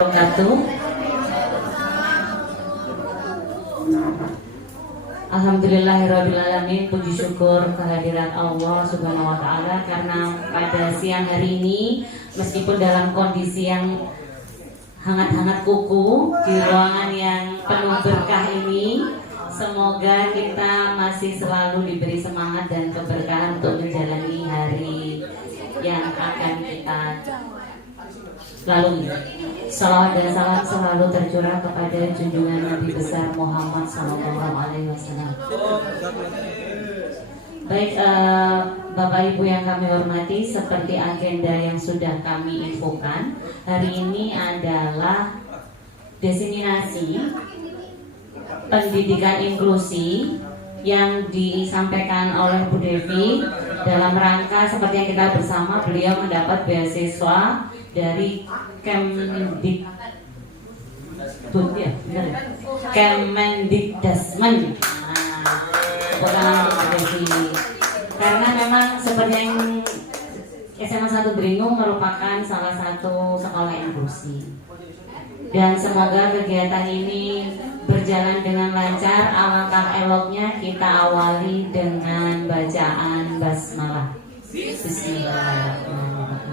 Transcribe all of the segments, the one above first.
Wabarakatuh. Alhamdulillahirrabbilalamin. Puji syukur kehadiran Allah subhanahu wa ta'ala, karena pada siang hari ini meskipun dalam kondisi yang hangat-hangat kuku di ruangan yang penuh berkah ini, semoga kita masih selalu diberi semangat dan keberkahan untuk menjalani hari yang akan kita lalui. Salawat dan salam selalu tercurah kepada junjungan Nabi besar Muhammad SAW. Baik, Bapak Ibu yang kami hormati, seperti agenda yang sudah kami infokan, hari ini adalah diseminasi pendidikan inklusi yang disampaikan oleh Bu Devi dalam rangka seperti yang kita bersama, beliau mendapat beasiswa dari Kemendikdasmen. Karena memang seperti yang SMA 1 Beringung merupakan salah satu sekolah inklusi. Dan semoga kegiatan ini berjalan dengan lancar. Alangkah eloknya kita awali dengan bacaan basmalah. Bismillahirrahmanirrahim.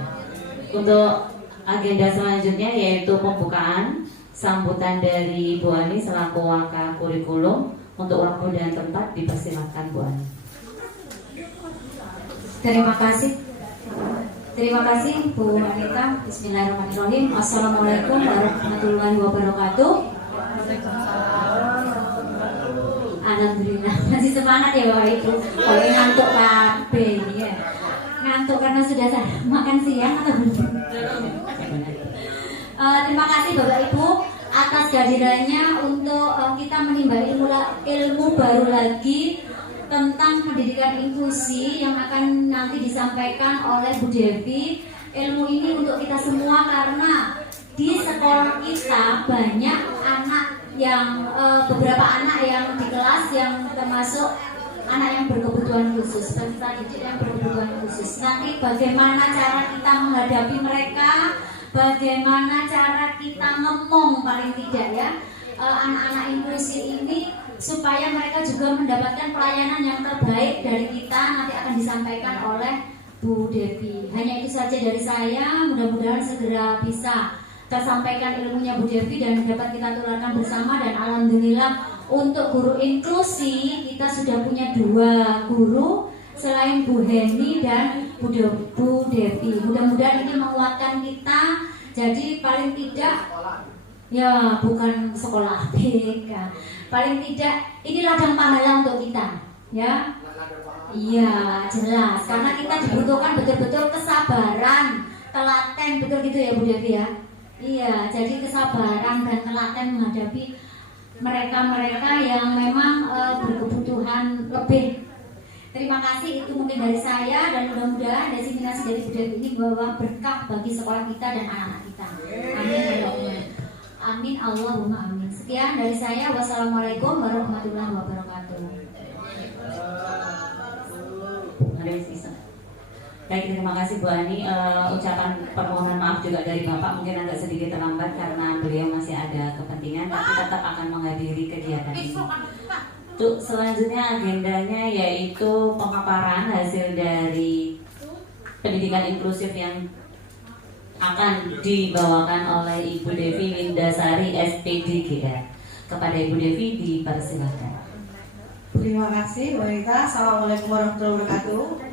Untuk agenda selanjutnya yaitu pembukaan, sambutan dari Bu Ani selaku Waka Kurikulum. Untuk waktu dan tempat dipersilakan Bu Ani. Terima kasih Bu Anita. Bismillahirrahmanirrahim. Assalamualaikum warahmatullahi wabarakatuh. Alhamdulillah masih semangat ya Bapak Ibu. Kalau ngantuk kabeh ya. Ngantuk karena sudah makan siang atau belum? Terima kasih Bapak Ibu atas kehadirannya untuk kita menimba ilmu baru lagi tentang pendidikan inklusi yang akan nanti disampaikan oleh Bu Devi. Ilmu ini untuk kita semua karena di sekolah kita banyak anak yang beberapa anak yang di kelas yang termasuk anak yang berkebutuhan khusus, peserta didik yang berkebutuhan khusus. Nanti bagaimana cara kita menghadapi mereka, bagaimana cara kita ngomong paling tidak ya anak-anak inklusi ini supaya mereka juga mendapatkan pelayanan yang terbaik dari kita, nanti akan disampaikan oleh Bu Devi. Hanya itu saja dari saya, mudah-mudahan segera bisa tersampaikan ilmunya Bu Devi dan dapat kita tularkan bersama. Dan alhamdulillah untuk guru inklusi kita sudah punya 2 guru selain Bu Heni dan Bu Devi. Mudah-mudahan ini menguatkan kita. Jadi paling tidak ya bukan sekolah BK, paling tidak ini ladang pahala untuk kita ya. Iya jelas, karena kita dibutuhkan betul-betul kesabaran, telaten, betul gitu ya Bu Devi ya. Iya, jadi kesabaran dan telaten menghadapi mereka-mereka yang memang berkebutuhan lebih. Terima kasih, itu mungkin dari saya, dan mudah-mudahan desiminasi dari Bu Devi ini membawa berkah bagi sekolah kita dan anak-anak kita. Amin ya Allah. Amin Allahumma amin. Sekian dari saya. Wassalamualaikum warahmatullahi wabarakatuh. Baik, terima kasih Bu Ani. Ucapan permohonan maaf juga dari Bapak, mungkin agak sedikit terlambat karena beliau masih ada kepentingan, tapi tetap akan menghadiri kegiatan ini. Untuk selanjutnya agendanya yaitu pemaparan hasil dari pendidikan inklusif yang akan dibawakan oleh Ibu Devi Windasari SPDGR. Kepada Ibu Devi dipersilakan. Terima kasih Bu Anita. Assalamualaikum warahmatullahi wabarakatuh.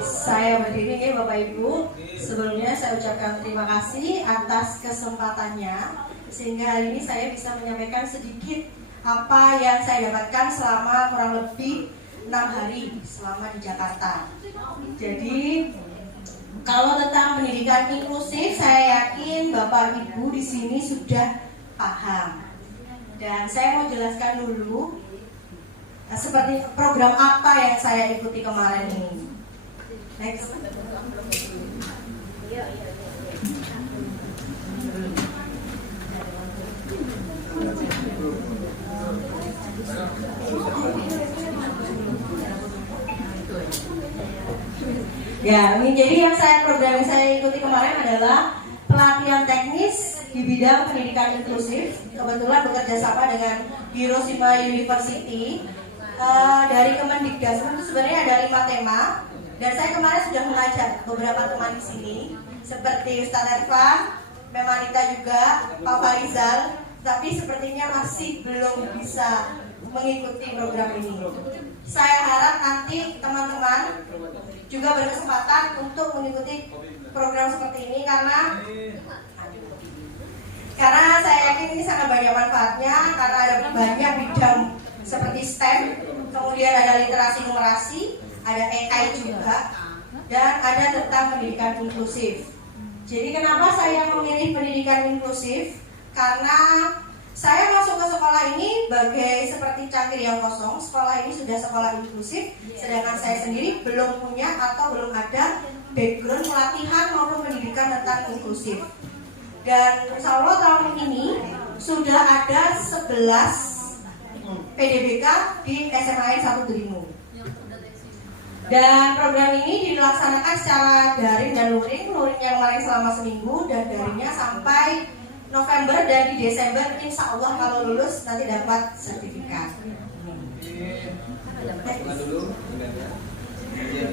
Saya berdiri ya Bapak Ibu. Sebelumnya saya ucapkan terima kasih atas kesempatannya, sehingga hari ini saya bisa menyampaikan sedikit apa yang saya dapatkan selama kurang lebih 6 hari selama di Jakarta. Jadi kalau tentang pendidikan inklusif, saya yakin Bapak Ibu di sini sudah paham. Dan saya mau jelaskan dulu seperti program apa yang saya ikuti kemarin ini. Next. Ya, ini jadi program yang saya ikuti kemarin adalah Satuan Teknis di bidang pendidikan inklusif, kebetulan bekerja sama dengan Hiroshima University. Dari Kemendikbud itu sebenarnya ada 5 tema, dan saya kemarin sudah mengajak beberapa teman di sini seperti Ustadz Ervan, Memanita juga, Pak Farizal, tapi sepertinya masih belum bisa mengikuti program ini. Saya harap nanti teman-teman juga berkesempatan untuk mengikuti program seperti ini karena saya yakin ini sangat banyak manfaatnya, karena ada banyak bidang seperti STEM, kemudian ada literasi numerasi, ada AI juga, dan ada tentang pendidikan inklusif. Jadi kenapa saya memilih pendidikan inklusif? Karena saya masuk ke sekolah ini seperti cangkir yang kosong. Sekolah ini sudah sekolah inklusif, sedangkan saya sendiri belum punya atau belum ada background pelatihan maupun pendidikan tentang inklusif. Dan insya Allah tahun ini sudah ada 11 PDBK di SMA 1 Delimu. Dan program ini dilaksanakan secara daring dan luring yang kemarin selama seminggu, dan daringnya sampai November, dan di Desember insya Allah kalau lulus nanti dapat sertifikat.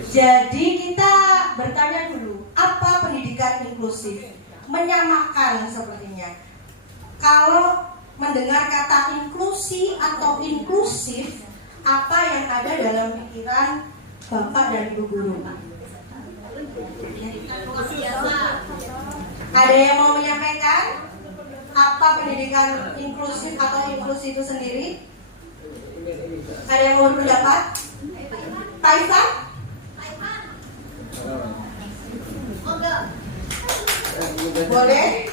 Jadi kita bertanya dulu, apa pendidikan inklusif? Menyamakan sepertinya. Kalau mendengar kata inklusi atau inklusif, apa yang ada dalam pikiran Bapak dan Ibu guru? Ada yang mau menyampaikan apa pendidikan inklusif atau inklusi itu sendiri? Ada yang mau berpendapat? Pak Ivan? Boleh?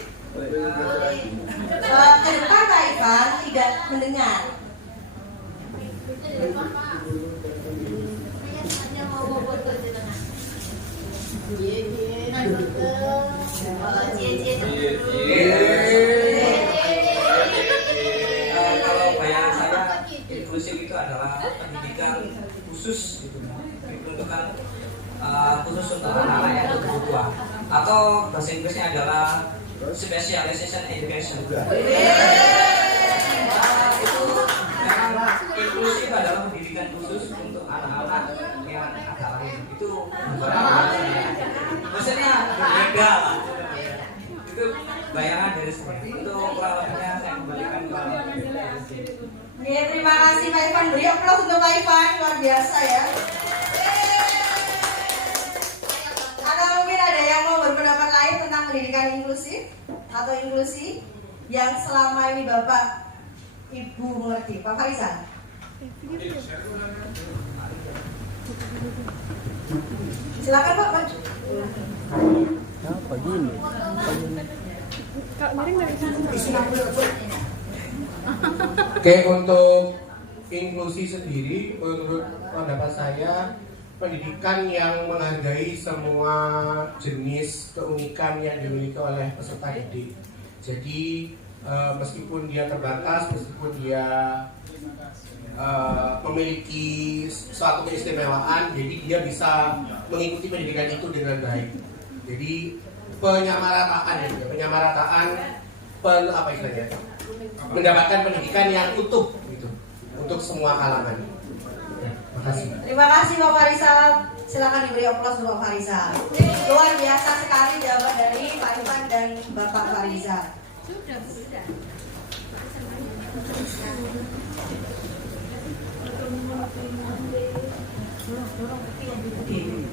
Ke depan Pak Ivan tidak mendengar. Kalau bayangan saya, inklusif itu adalah pendidikan khusus gitu, diperuntukkan khusus untuk anak-anak yang berkebutuhan, atau bahasa Inggrisnya adalah specialization education. Itu memang inklusif adalah pendidikan khusus untuk anak-anak yang agak lain. Itu maksudnya berbeda lah. Itu bayangan dari saya. Untuk kurang lebihnya saya kembalikan ke Ya, terima kasih Pak Ivan. Beri aplaus untuk Pak Ivan, luar biasa ya. Atau mungkin ada yang mau berpendapat lain tentang pendidikan inklusif atau inklusi yang selama ini Bapak Ibu mengerti? Pak Farizal. Silakan Pak. Oke, untuk inklusi sendiri, menurut pendapat saya, pendidikan yang menghargai semua jenis keunikan yang dimiliki oleh peserta didik. Jadi meskipun dia terbatas, meskipun dia memiliki suatu keistimewaan, jadi dia bisa mengikuti pendidikan itu dengan baik. Jadi penyamarataan mendapatkan pendidikan yang utuh gitu untuk semua kalangan. Terima kasih. Terima kasih Pak Farizal. Silakan diberi aplaus untuk Pak Farizal. Luar biasa sekali jawaban dari Pak Ivan dan Bapak Farizal.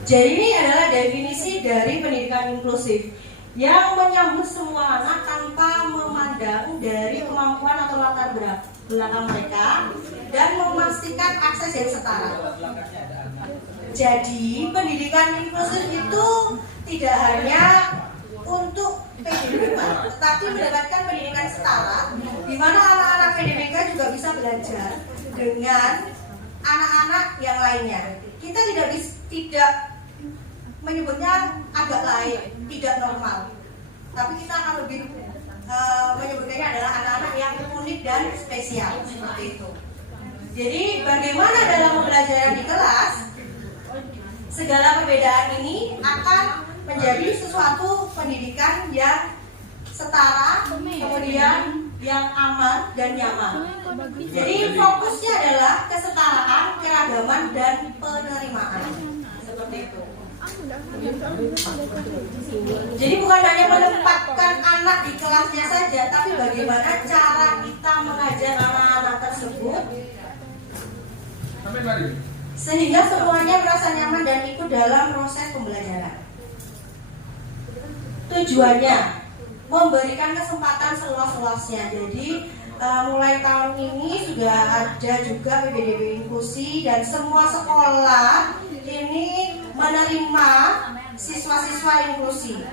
Jadi ini adalah definisi dari pendidikan inklusif yang menyambut semua anak tanpa memandang dari kemampuan atau latar belakang mereka dan memastikan akses yang setara. Jadi pendidikan inklusif itu tidak hanya untuk PDBK, tetapi mendapatkan pendidikan setara, di mana anak-anak PDBK juga bisa belajar dengan anak-anak yang lainnya. Kita tidak menyebutnya agak lain, tidak normal, tapi kita akan lebih menyebutnya adalah anak-anak yang unik dan spesial seperti itu. Jadi bagaimana dalam pembelajaran di kelas, segala perbedaan ini akan menjadi sesuatu pendidikan yang setara, kemudian yang aman dan nyaman. Jadi fokusnya adalah kesetaraan, keragaman, dan penerimaan. Seperti itu. Jadi bukan hanya menempatkan anak di kelasnya saja, tapi bagaimana cara kita mengajar anak-anak tersebut sehingga semuanya merasa nyaman dan ikut dalam proses pembelajaran. Tujuannya memberikan kesempatan seluas-luasnya. Jadi mulai tahun ini sudah ada juga PPDB inklusi dan semua sekolah ini menerima siswa-siswa inklusi,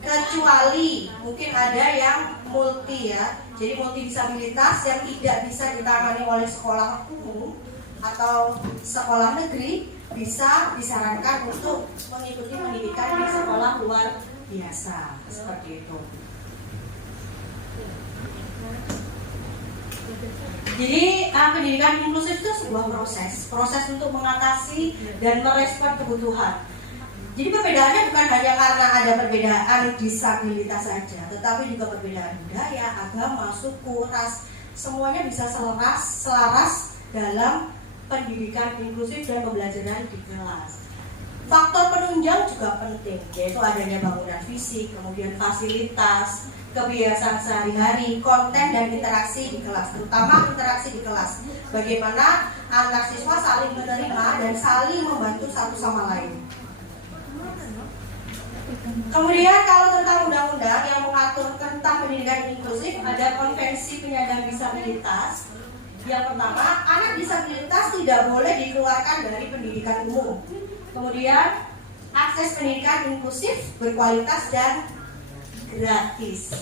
kecuali mungkin ada yang multi ya, jadi multi disabilitas yang tidak bisa ditangani oleh sekolah umum atau sekolah negeri bisa disarankan untuk mengikuti pendidikan di sekolah luar biasa seperti itu. Jadi pendidikan inklusif itu sebuah proses untuk mengatasi dan merespon kebutuhan. Jadi perbedaannya bukan hanya karena ada perbedaan disabilitas saja, tetapi juga perbedaan budaya, agama, suku, ras, semuanya bisa selaras dalam pendidikan inklusif dan pembelajaran di kelas. Faktor penunjang juga penting, yaitu adanya bangunan fisik, kemudian fasilitas, kebiasaan sehari-hari, konten dan interaksi di kelas, terutama interaksi di kelas. Bagaimana anak siswa saling menerima dan saling membantu satu sama lain. Kemudian kalau tentang undang-undang yang mengatur tentang pendidikan inklusif, ada konvensi penyandang disabilitas. Yang pertama, anak disabilitas tidak boleh dikeluarkan dari pendidikan umum. Kemudian akses pendidikan inklusif berkualitas dan gratis,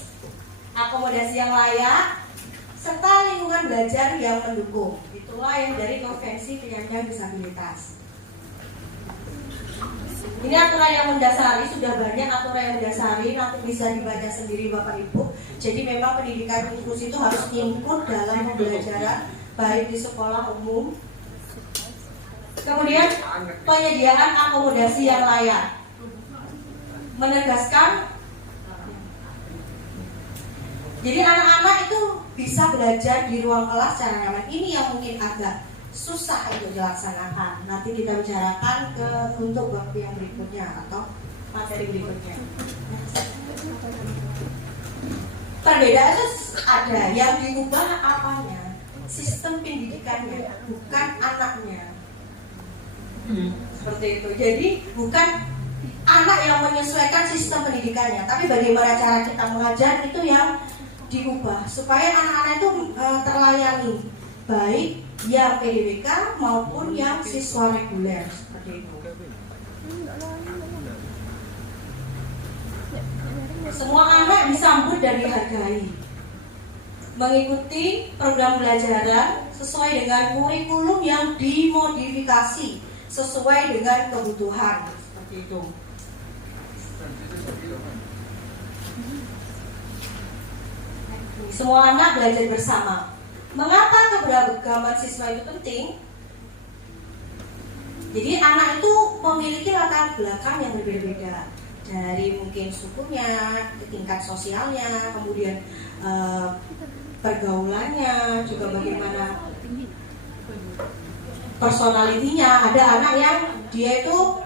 akomodasi yang layak, serta lingkungan belajar yang mendukung. Itulah yang dari konvensi penyandang disabilitas. Ini aturan yang mendasari, sudah banyak aturan yang mendasari, nanti bisa dibaca sendiri Bapak Ibu. Jadi memang pendidikan inklusi itu harus include dalam pembelajaran baik di sekolah umum. Kemudian penyediaan akomodasi yang layak, menegaskan jadi anak-anak itu bisa belajar di ruang kelas secara nyaman. Ini yang mungkin agak susah untuk dilaksanakan. Nanti kita bicarakan untuk bab yang berikutnya atau materi berikutnya. Perbedaan itu ada, yang diubah apanya? Sistem pendidikannya, bukan anaknya. Seperti itu. Jadi bukan anak yang menyesuaikan sistem pendidikannya, tapi bagaimana cara kita mengajar itu yang diubah supaya anak-anak itu terlayani, baik yang PDWK maupun yang siswa reguler seperti itu. Semua anak disambut dan dihargai, mengikuti program pembelajaran sesuai dengan kurikulum yang dimodifikasi sesuai dengan kebutuhan seperti itu. Semua anak belajar bersama. Mengapa keberagaman siswa itu penting? Jadi anak itu memiliki latar belakang yang berbeda-beda, dari mungkin sukunya, tingkat sosialnya, kemudian pergaulannya, juga bagaimana personalitinya. Ada anak yang dia itu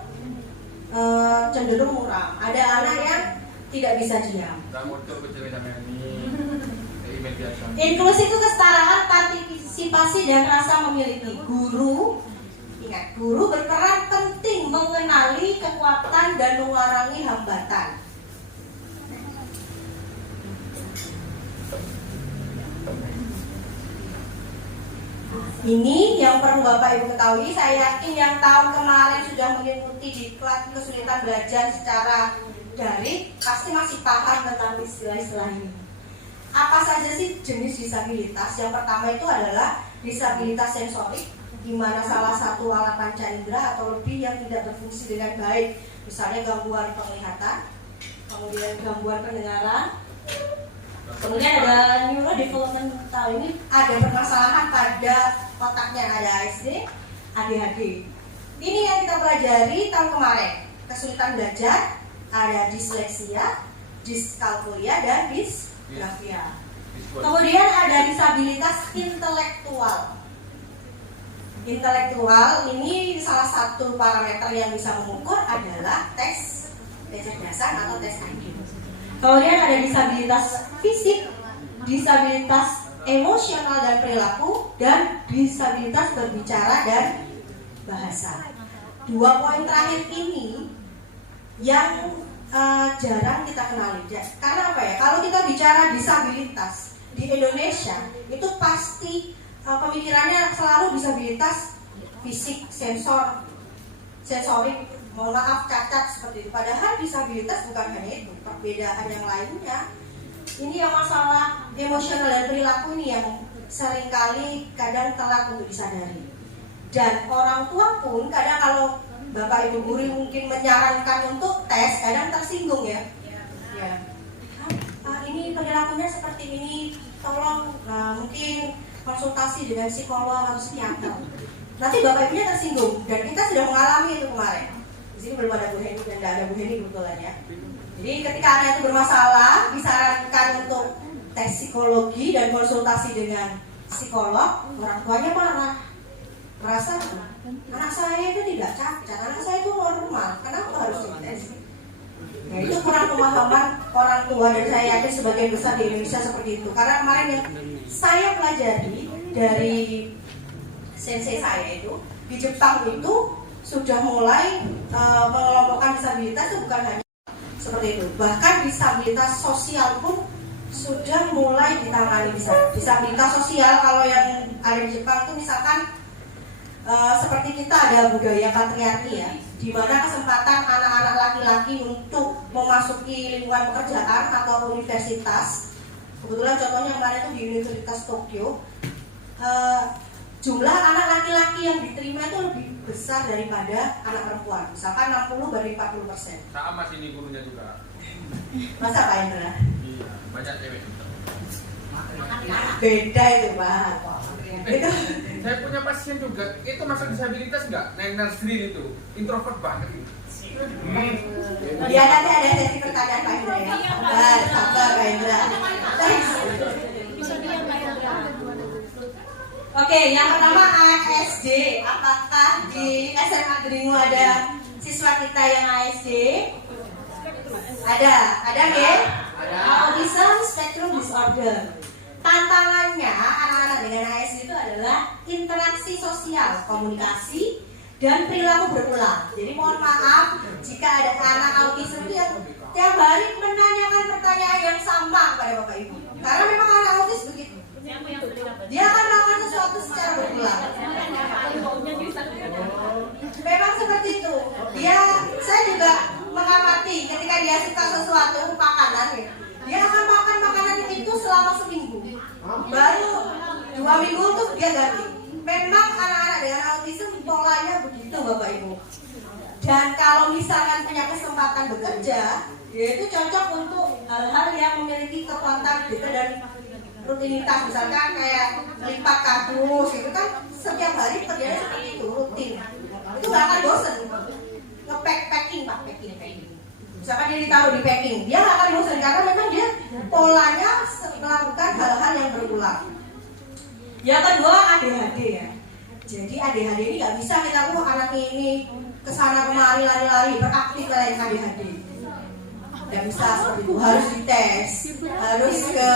cenderung muram, ada anak yang tidak bisa diam. Inklusi itu kesetaraan, partisipasi dan rasa memiliki. Guru, ingat, guru berperan penting mengenali kekuatan dan mengurangi hambatan. Ini yang perlu Bapak Ibu ketahui. Saya yakin yang tahun kemarin sudah mengikuti di kelas kesulitan belajar secara daring pasti masih paham tentang istilah-istilah ini. Apa saja sih jenis disabilitas? Yang pertama itu adalah disabilitas sensorik, di mana salah satu alat panca indera atau lebih yang tidak berfungsi dengan baik, misalnya gangguan penglihatan, kemudian gangguan pendengaran, kemudian ada neurodevelopmental, ini ada permasalahan pada otaknya, ada ASD, ADHD. Ini yang kita pelajari tahun kemarin, kesulitan belajar, ada disleksia, diskalkulia dan disgrafia. Kemudian ada disabilitas intelektual. Intelektual ini salah satu parameter yang bisa mengukur adalah tes kecerdasan atau tes IQ. Kemudian ada disabilitas fisik, disabilitas emosional dan perilaku, dan disabilitas berbicara dan bahasa. 2 poin terakhir ini yang jarang kita kenali. Karena apa ya? Kalau kita bicara disabilitas di Indonesia, itu pasti pemikirannya selalu disabilitas fisik, sensorik, mohon maaf, cacat seperti itu. Padahal disabilitas bukan hanya itu, perbedaan yang lainnya. Ini yang masalah emosional dan perilaku ini yang seringkali kadang telat untuk disadari. Dan orang tua pun kadang kalau Bapak Ibu guru mungkin menyarankan untuk tes, kadang tersinggung ya. Ini perilakunya seperti ini, tolong mungkin konsultasi dengan psikolog atau psikiater. Nanti Bapak Ibunya tersinggung, dan kita sudah mengalami itu kemarin. Di sini belum ada Bu Heni dan tidak ada Bu Heni kebetulan ya. Jadi ketika anak itu bermasalah, disarankan untuk tes psikologi dan konsultasi dengan psikolog, orang tuanya marah, merasa anak saya itu tidak cacat, anak saya itu normal, kenapa harus dites? Nah, itu kurang pemahaman orang tua, dan saya yakin sebagian besar di Indonesia seperti itu. Karena kemarin yang saya pelajari dari sensei saya itu di Jepang itu sudah mulai mengelompokkan disabilitas itu bukan hanya seperti itu, bahkan disabilitas sosial pun sudah mulai ditangani. Disabilitas sosial kalau yang ada di Jepang itu misalkan seperti kita ada budaya patriarki ya, di mana kesempatan anak-anak laki-laki untuk memasuki lingkungan pekerjaan atau universitas, kebetulan contohnya kemarin itu di Universitas Tokyo, jumlah anak laki-laki yang diterima itu lebih besar daripada anak perempuan, misalkan 60 banding 40%. Sama sini gurunya juga. Masa Pak Indra? Iya, banyak cewek. Beda itu Pak. Itu Saya punya pasien juga, itu masuk disabilitas nggak? Naik nursery itu, introvert banget. ya nanti ada sesi pertanyaan Pak Indra ya. Sabar Pak Indra. Oke, yang pertama ASD. Apakah di SMA Dringu ada siswa kita yang ASD? Ada nggak? Autism Spectrum Disorder. Tantangannya anak-anak dengan ASD itu adalah interaksi sosial, komunikasi, dan perilaku berulang. Jadi mohon maaf jika ada anak autism itu yang tiap hari menanyakan pertanyaan yang sama kepada Bapak Ibu. Karena memang anak autis begitu. Dia akan melakukan sesuatu secara berulang. Memang seperti itu. Saya juga mengamati ketika dia suka sesuatu makanan, dia akan makan makanan itu selama seminggu. Baru 2 minggu tuh dia ganti. Memang anak-anak dengan autism polanya begitu Bapak Ibu. Dan kalau misalkan punya kesempatan bekerja, dia itu cocok untuk hal-hal yang memiliki kekontak gitu dan rutinitas, misalkan kayak lipat kardus gitu kan, setiap hari kerjanya seperti itu, rutin. Itu nggak akan bosan. Packing. Misalkan dia ditaruh di packing, dia nggak akan bosan karena memang dia polanya melakukan hal-hal yang berulang. Yang kedua ADHD ya. Jadi ADHD ini nggak bisa kita anaknya ini kesana kemari lari-lari beraktif kayak ADHD. Nggak bisa seperti itu, harus dites, harus ke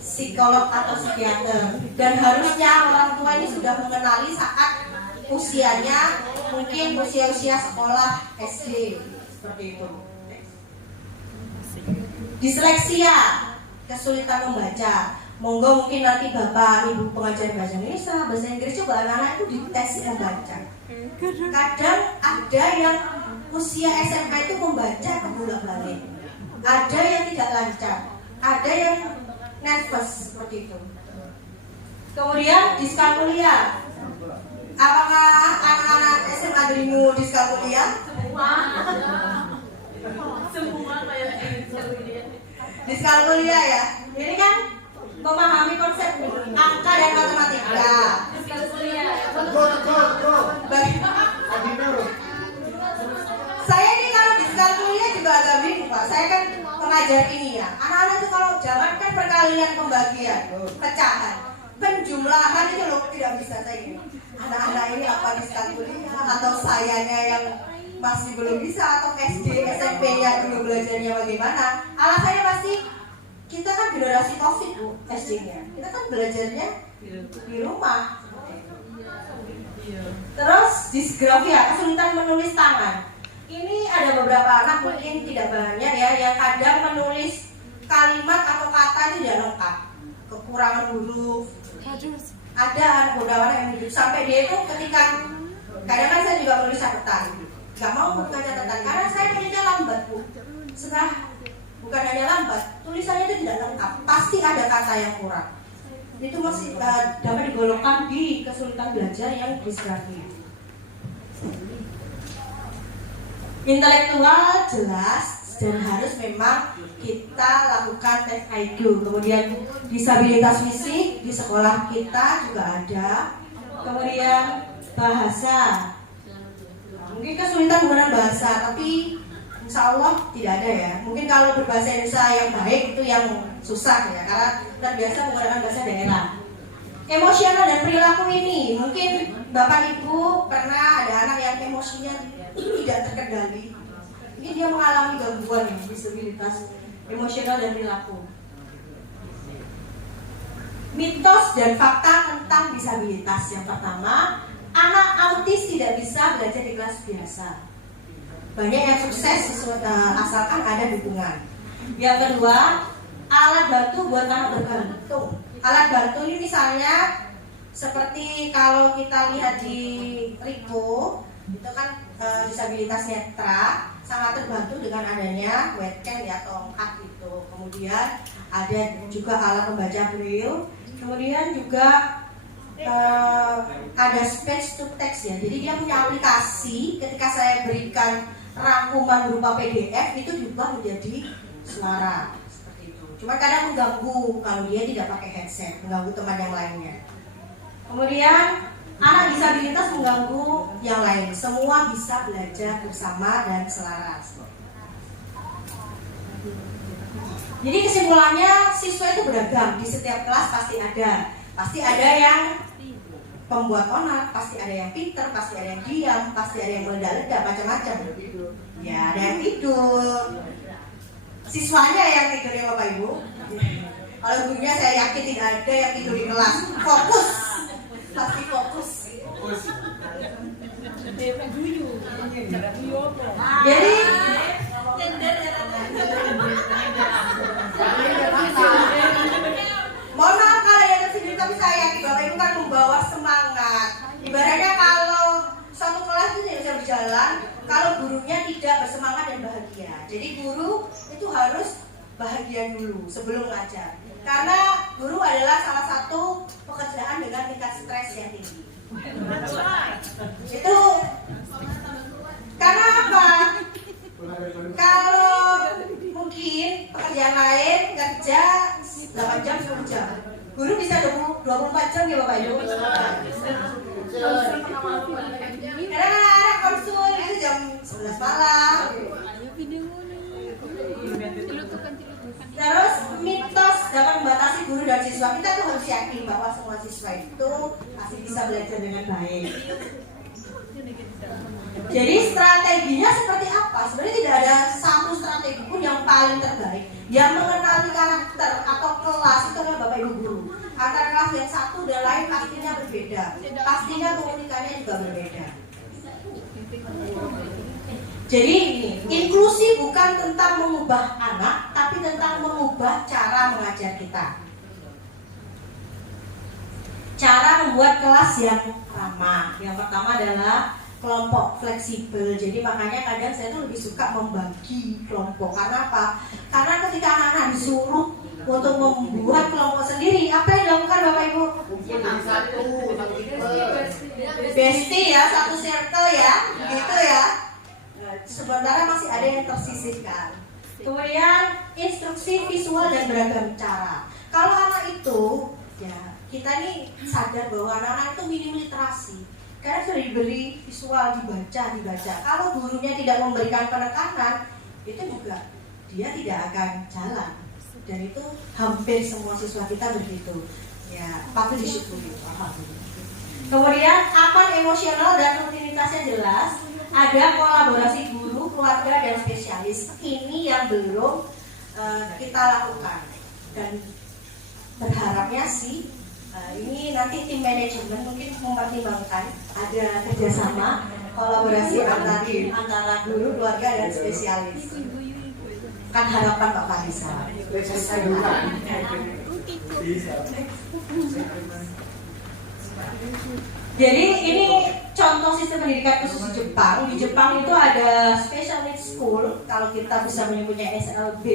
psikolog atau psikiater, dan harusnya orang tua ini sudah mengenali saat usianya, mungkin usia sekolah SD seperti itu. Disleksia, kesulitan membaca. Monggo mungkin nanti Bapak Ibu pengajar bahasa Indonesia, bahasa Inggris, coba anak-anak itu dites membaca. Kadang ada yang usia SMA itu membaca kebolak-balik, ada yang tidak lancar, ada yang nervous seperti itu. Kemudian diskalkulia. Apakah anak-anak SMA Dringu diskalkulia? Semua kayak Diskalkulia ya. Ini kan memahami konsep angka dan matematika. Saya ini kalau diskalkulia juga agak bingung Pak. Saya kan pengajar belajar kimia. Anak-anak itu kalau jangankan perkalian pembagian, pecahan, penjumlahan itu loh tidak bisa saya ini. Anak-anak ini apa diskalkulia atau sayanya yang masih belum bisa atau SD, SMP-nya dulu belajarnya bagaimana? Alasannya pasti kita kan generasi COVID Bu, SD-nya. Kita kan belajarnya di rumah. Terus disgrafia, kesulitan menulis tangan. Ini ada beberapa anak mungkin tidak banyak ya yang kadang menulis kalimat atau kata itu tidak lengkap, kekurangan huruf. Ada anak beberapa yang hidup sampai dia itu ketika kadang-kadang saya juga menulis catatan, nggak mau buka catatan karena saya tulisnya lambat Bu. Setelah bukan hanya lambat, tulisannya itu tidak lengkap, pasti ada kata yang kurang. Itu masih dapat digolongkan di kesulitan belajar yang disgrafia. Intelektual jelas dan harus memang kita lakukan tes IQ. Kemudian disabilitas fisik di sekolah kita juga ada. Kemudian bahasa, mungkin kesulitan menggunakan bahasa, tapi insya Allah tidak ada ya. Mungkin kalau berbahasa Indonesia yang baik itu yang susah ya, karena terbiasa menggunakan bahasa daerah. Emosional dan perilaku ini, mungkin Bapak Ibu pernah ada anak yang emosinya tidak terkendali. Ini dia mengalami gangguan ya, disabilitas emosional dan perilaku. Mitos dan fakta tentang disabilitas. Yang pertama, anak autis tidak bisa belajar di kelas biasa. Banyak yang sukses asalkan ada dukungan. Yang kedua, alat bantu buat anak bergantung. Alat bantu ini misalnya seperti kalau kita lihat di Riko, itu kan disabilitas netra sangat terbantu dengan adanya webcam ya, tongkat itu. Kemudian ada juga alat membaca braille. Kemudian juga ada speech to text ya. Jadi dia punya aplikasi. Ketika saya berikan rangkuman berupa PDF itu diubah menjadi suara seperti itu. Cuma kadang mengganggu kalau dia tidak pakai headset, mengganggu teman yang lainnya. Kemudian anak disabilitas mengganggu yang lain. Semua bisa belajar bersama dan selaras. Jadi kesimpulannya siswa itu beragam. Di setiap kelas pasti ada. Pasti ada yang pembuat onar, pasti ada yang pinter, pasti ada yang diam, pasti ada yang meledak-ledak, macam-macam. Ya, ada yang tidur. Siswanya yang tidur ya Bapak Ibu. Kalau gurunya saya yakin tidak ada yang tidur di kelas. Fokus. Pasti fokus. Jadi mohon maaf kalau yang tersindir, tapi saya yakin Bapak Ibu kan membawa semangat. Ibaratnya kalau satu kelas itu tidak bisa berjalan kalau gurunya tidak bersemangat dan bahagia. Jadi guru itu harus bahagia dulu sebelum ngajar. Karena guru adalah salah satu pekerjaan dengan tingkat stres yang tinggi. Itu karena apa? Kalau mungkin pekerjaan lain kerja 8 jam 10 jam, guru bisa 24 jam ya Bapak Ibu. Karena anak konsul itu jam 11 malam. Terus mitos dapat membatasi guru dan siswa. Kita tuh harus yakin bahwa semua siswa itu pasti bisa belajar dengan baik. Jadi strateginya seperti apa? Sebenarnya tidak ada satu strategi pun yang paling terbaik. Yang mengenali karakter atau kelas itu adalah Bapak Ibu guru. Antara kelas yang satu dan lain pastinya berbeda. Pastinya komunikasinya juga berbeda. Jadi inklusi bukan tentang mengubah anak, tapi tentang mengubah cara mengajar kita. Cara membuat kelas yang ramah. Yang pertama adalah kelompok fleksibel. Jadi makanya kadang saya tuh lebih suka membagi kelompok. Karena apa? Karena ketika anak-anak disuruh untuk membuat kelompok sendiri, apa yang dilakukan Bapak Ibu? Bestie ya, satu circle ya, gitu ya. Sementara masih ada yang tersisihkan. Kemudian instruksi visual dan beragam cara. Kalau anak itu, ya kita nih sadar bahwa anak-anak itu minim literasi. Karena sudah diberi visual, dibaca. Kalau gurunya tidak memberikan penekanan, itu juga dia tidak akan jalan. Dan itu hampir semua siswa kita begitu. Ya, patut disyukuri. Kemudian aman emosional dan rutinitasnya jelas. Ada kolaborasi guru, keluarga, dan spesialis. Ini yang belum kita lakukan. Dan berharapnya sih ini nanti tim manajemen mungkin mempertimbangkan ada kerjasama kolaborasi antara guru, keluarga, dan spesialis. Kan harapan Pak Farisa. Jadi ini contoh sistem pendidikan khusus di Jepang. Di Jepang itu ada special needs school, kalau kita bisa menyebutnya SLB,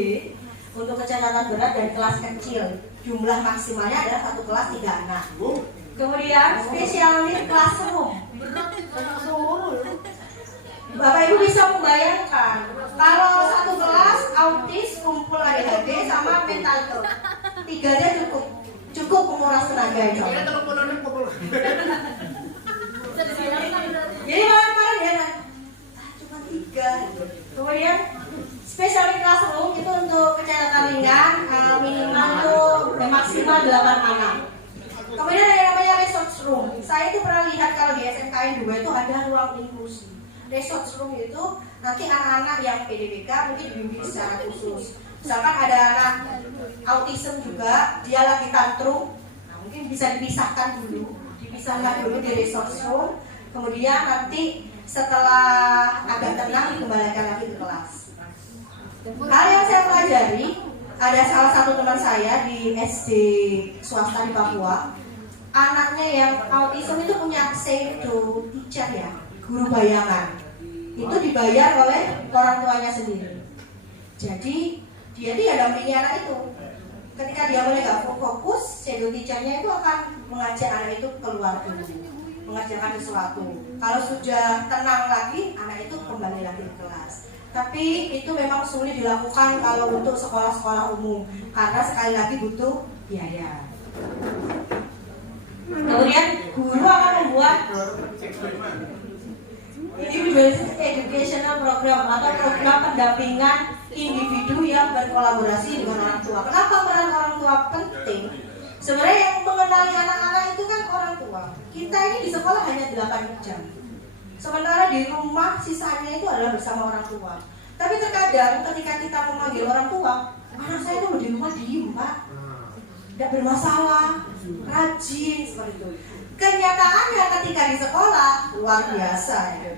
untuk kecacatan berat dan kelas kecil. Jumlah maksimalnya adalah satu kelas 3 anak. Kemudian special needs classroom. Bapak Ibu bisa membayangkan kalau satu kelas autis kumpul ADHD sama mental health, 3 aja cukup menguras tenaga itu. Jadi kemarin ya cuma 3. Kemudian special classroom itu untuk kecacatan ringan, minimal tuh maksimal 8 anak. Kemudian ada yang namanya resource room. Saya itu pernah lihat kalau di SMKN 2 itu ada ruang inklusi. Resource room itu nanti anak-anak yang PDBK mungkin dibimbing secara khusus. Misalkan ada anak autism juga, dia lagi tantrum, nah mungkin bisa dipisahkan dulu di resource room. Kemudian nanti setelah agak tenang dikembalikan lagi ke kelas. Hal yang saya pelajari, ada salah satu teman saya di SD swasta di Papua, anaknya yang autism itu punya say to teacher ya, guru bayangan. Itu dibayar oleh orang tuanya sendiri. Jadi dia tidak dampingi anak itu. Ketika dia mulai gak fokus, shadow teacher-nya itu akan mengajak anak itu keluar dulu, mengajarkan sesuatu. Kalau sudah tenang lagi, anak itu kembali lagi ke kelas. Tapi itu memang sulit dilakukan kalau untuk sekolah-sekolah umum, karena sekali lagi butuh biaya. Kemudian guru akan membuat individual educational program atau program pendampingan individu yang berkolaborasi dengan orang tua. Kenapa peran orang tua penting? Sebenarnya yang mengenali anak-anak itu kan orang tua. Kita ini di sekolah hanya 8 jam. Sementara di rumah sisanya itu adalah bersama orang tua. Tapi terkadang ketika kita memanggil orang tua, anak saya itu di rumah diem Pak, tidak bermasalah, rajin seperti itu. Kenyataannya ketika di sekolah luar biasa ya.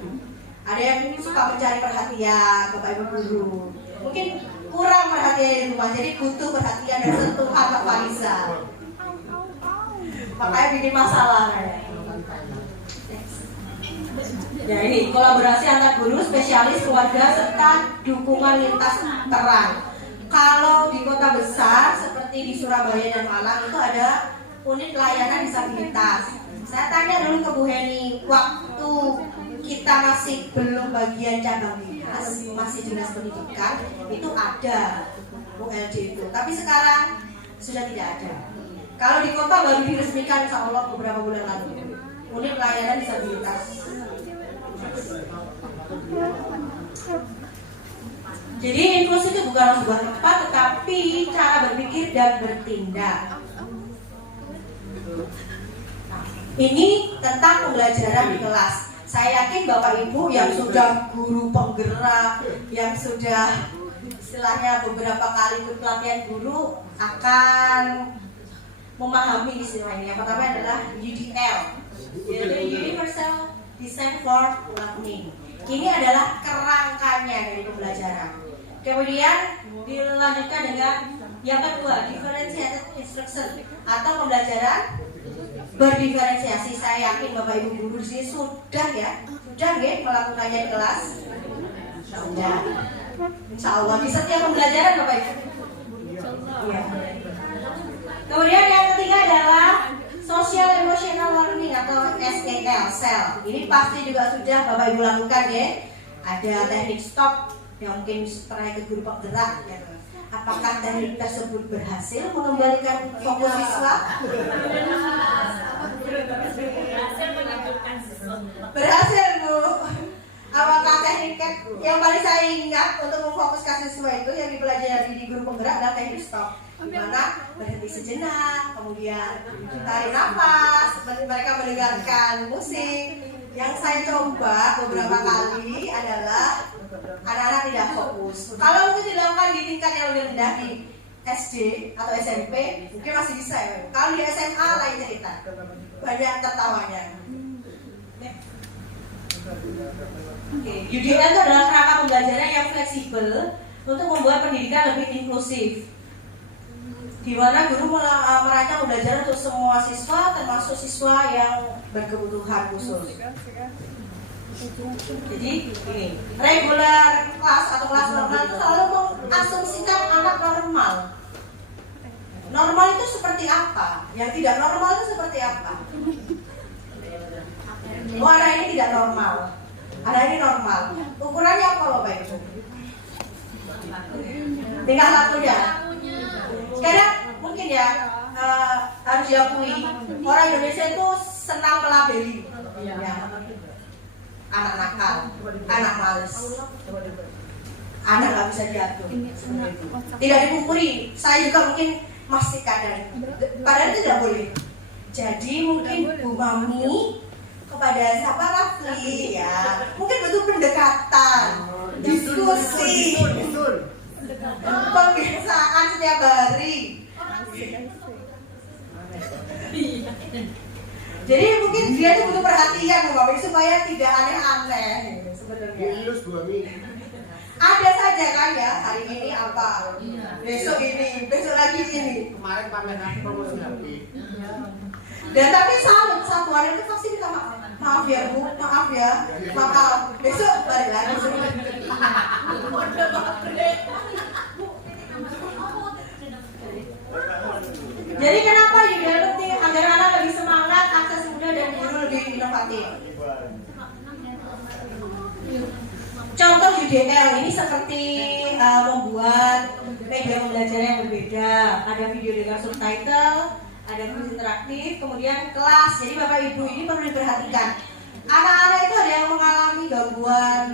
Ada yang suka mencari perhatian Bapak Ibu guru, mungkin kurang perhatian di rumah, jadi butuh perhatian dan sentuhan Pak Farisa. Makanya bikin masalah ya. Ya ini kolaborasi antar guru, spesialis, keluarga, serta dukungan lintas peran. Kalau di kota besar seperti di Surabaya dan Malang itu ada unit layanan disabilitas. Saya tanya dulu ke Bu Heni, waktu kita masih belum bagian cabang dinas, masih dinas pendidikan, itu ada ULD itu. Tapi sekarang sudah tidak ada. Kalau di kota baru diresmikan insya Allah beberapa bulan lalu, unit layanan disabilitas. Jadi inklusi itu bukanlah sebuah tempat, tetapi cara berpikir dan bertindak. Ini tentang pembelajaran di kelas. Saya yakin Bapak Ibu yang sudah guru penggerak, yang sudah istilahnya beberapa kali ikut pelatihan guru akan memahami istilah ini. Yang pertama adalah UDL, yaitu Universal Design for Learning. Ini adalah kerangkanya dari pembelajaran. Kemudian dilanjutkan dengan yang kedua, differentiated instruction atau pembelajaran berdiferensiasi. Saya yakin Bapak Ibu guru di sini sudah melakukannya di kelas. Sudah. Insya Allah di setiap pembelajaran Bapak Ibu. Ya. Kemudian yang ketiga adalah social emotional learning atau SEL. Ini pasti juga sudah Bapak Ibu lakukan ya. Ada teknik stop yang mungkin pernah ikut guru penggerak ya. Apakah teknik tersebut berhasil mengembalikan fokus siswa? Berhasil Bu. Apakah teknik kan yang paling saya ingat untuk memfokuskan siswa itu yang dipelajari di guru penggerak adalah teknik stop, dimana berhenti sejenak, kemudian tarik nafas, mereka mendengarkan musik. Yang saya coba beberapa kali adalah anak-anak tidak fokus. Kalau itu dilakukan di tingkat yang lebih rendah di SD atau SMP mungkin masih bisa ya. Kalau di SMA lain cerita, banyak tertawanya. UDL itu adalah kerangka pembelajaran yang fleksibel untuk membuat pendidikan lebih inklusif, di mana guru merancang pembelajaran untuk semua siswa, termasuk siswa yang berkebutuhan khusus. Jadi ini regular kelas atau kelas normal itu selalu mengasumsikan anak normal. Normal itu seperti apa? Yang tidak normal itu seperti apa? Oh, anak ini tidak normal. Anak ini normal. Ukurannya apa Bapak Ibu? Tingkah lakunya. Sekarang mungkin ya harus diakui orang Indonesia itu senang melabeli. Ya. Anak nakal, anak males, anak nggak bisa diatur, tidak dipungkiri. Saya juga mungkin masih kadang, padahal itu tidak boleh. Jadi mungkin Bu Mami kepada siapa Rafli ya, mungkin butuh pendekatan, diskusi, pembiasaan setiap hari. Jadi mungkin dia tuh butuh perhatian Bapak supaya tidak aneh-aneh sebenarnya. Ada saja kan ya, hari ini apa, besok ini, besok lagi ini. Kemarin pamer promosi HP. Dan tapi salut satuan itu pasti minta maaf. Maaf ya Bu, maaf ya, maaf. Besok balik lagi. Jadi kenapa juga penting agar anak lebih semangat, akses mudah dan guru lebih inovatif. Contoh UDL ini seperti membuat media pembelajaran yang berbeda. Ada video dengan subtitle, ada kuis interaktif, kemudian kelas. Jadi Bapak Ibu ini perlu diperhatikan. Anak-anak itu ada yang mengalami gangguan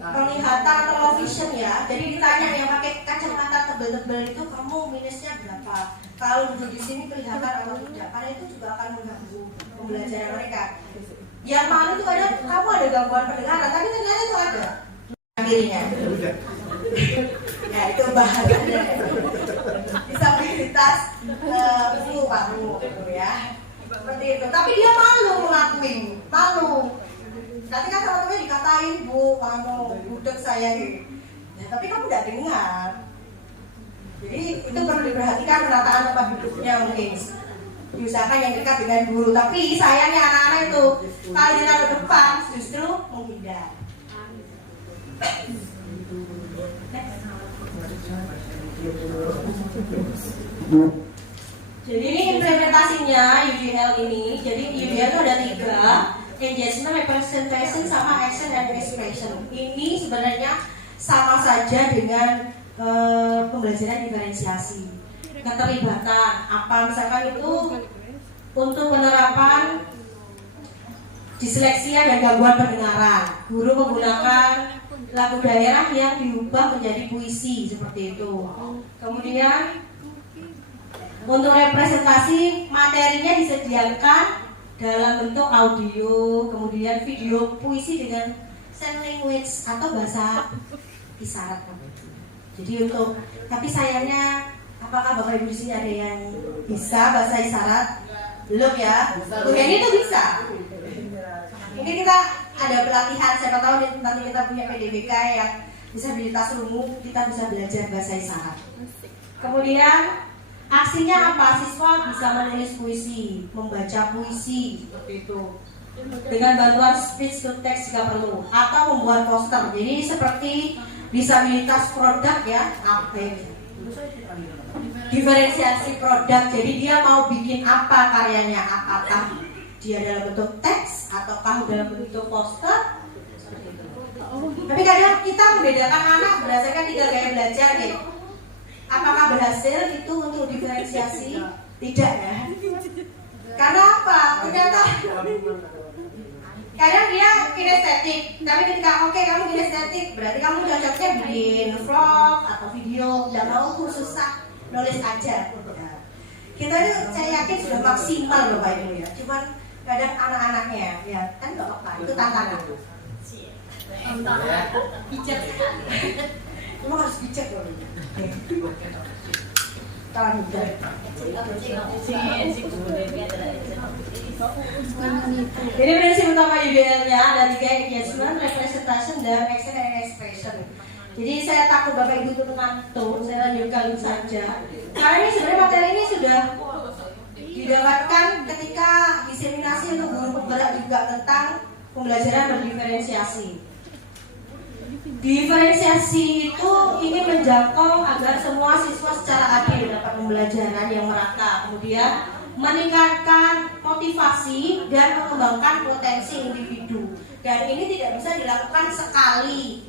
penglihatan atau low vision ya. Jadi ditanya yang pakai kacamata tebel-tebel itu kamu minusnya berapa? Kalau duduk di sini kelihatan atau tidak? Karena itu juga akan mengganggu pembelajaran mereka. Yang malu itu kadang kamu ada gangguan pendengaran, tapi ternyata itu ada akhirnya. Ya itu bahayanya. Disabilitas flu paru ya. Seperti itu. Tapi dia malu mengakui, malu. Nanti kan teman-teman dikatain Bu, kamu budek saya gitu. Ya, tapi kamu tidak dengar. Jadi itu perlu diperhatikan penataan tempat duduknya mungkin. Diusahakan yang dekat dengan guru. Tapi sayangnya anak-anak itu kalau ditaruh depan justru menghindar. Jadi ini implementasinya UDL ini. Jadi UDL itu ada 3, engagement, representation, sama action and expression. Ini sebenarnya sama saja dengan pembelajaran diferensiasi. Keterlibatan apa misalkan itu untuk penerapan disleksia dan gangguan pendengaran. Guru menggunakan lagu daerah yang diubah menjadi puisi seperti itu. Kemudian untuk representasi materinya disediakan dalam bentuk audio, kemudian video puisi dengan sign language atau bahasa isyarat. Jadi untuk, tapi sayangnya apakah Bapak Ibu di sini ada yang bisa bahasa isyarat? Belum ya? Bu Heni itu bisa. Mungkin kita ada pelatihan, siapa tahu nanti kita punya PDBK yang disabilitas rungu, kita bisa belajar bahasa isyarat. Kemudian aksinya apa? Siswa bisa menulis puisi, membaca puisi seperti itu, dengan bantuan speech to text jika perlu, atau membuat poster. Jadi seperti disabilitas produk ya, diferensiasi produk. Jadi dia mau bikin apa karyanya, apakah dia dalam bentuk teks ataukah dalam bentuk poster seperti itu. Tapi kadang kita membedakan anak berdasarkan 3 gaya belajar gitu. Apakah berhasil itu untuk diferensiasi? Tidak ya. Karena apa? Ternyata kadang dia kinestetik, Tapi ketika oke kamu gini estetik, berarti kamu cocoknya bikin vlog atau video, nggak mau khusus nulis aja. Kita tuh saya yakin sudah maksimal loh Pak Ibu ya. Cuman kadang anak-anaknya ya kan nggak apa-apa, itu tantangan. Bijak. Emang harus bijak loh. Tangan bijak. Jadi prinsip utama UDL-nya ada 3, engagement, representation, dan action and expression. Jadi saya takut Bapak Ibu itu mengantuk, saya lanjutkan saja. Karena ini sebenarnya materi ini sudah didapatkan ketika diseminasi untuk guru penggerak juga tentang pembelajaran berdiferensiasi. Diferensiasi itu ingin menjangkau agar semua siswa secara adil dapat pembelajaran yang merata, kemudian meningkatkan motivasi dan mengembangkan potensi individu. Dan ini tidak bisa dilakukan sekali,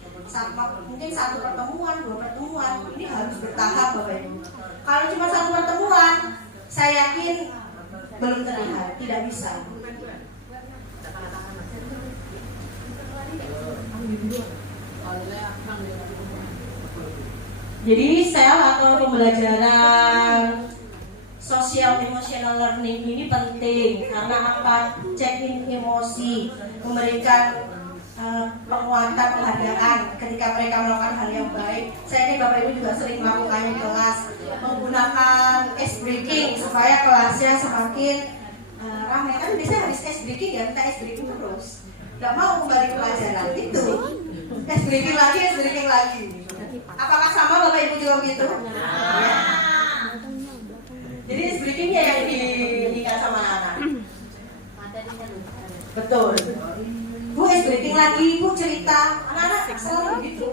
mungkin 1 pertemuan, 2 pertemuan. Ini harus bertahap Bapak Ibu. Kalau cuma 1 pertemuan, saya yakin belum terlihat, tidak bisa. Jadi sel atau pembelajaran social emotional learning ini penting karena apa? Check-in emosi, memberikan penguatan penghargaan ketika mereka melakukan hal yang baik. Saya ini Bapak Ibu juga sering melakukannya di kelas, menggunakan ice breaking supaya kelasnya semakin ramai. Kan biasanya habis ice breaking ya, kita ice breaking terus, nggak mau kembali ke pelajaran itu. Ice breaking lagi. Apakah sama Bapak Ibu juga begitu? Jadi ice breakingnya yang diingat sama anak. Betul. Bu ice breaking lagi, Bu cerita. Anak-anak selalu begitu.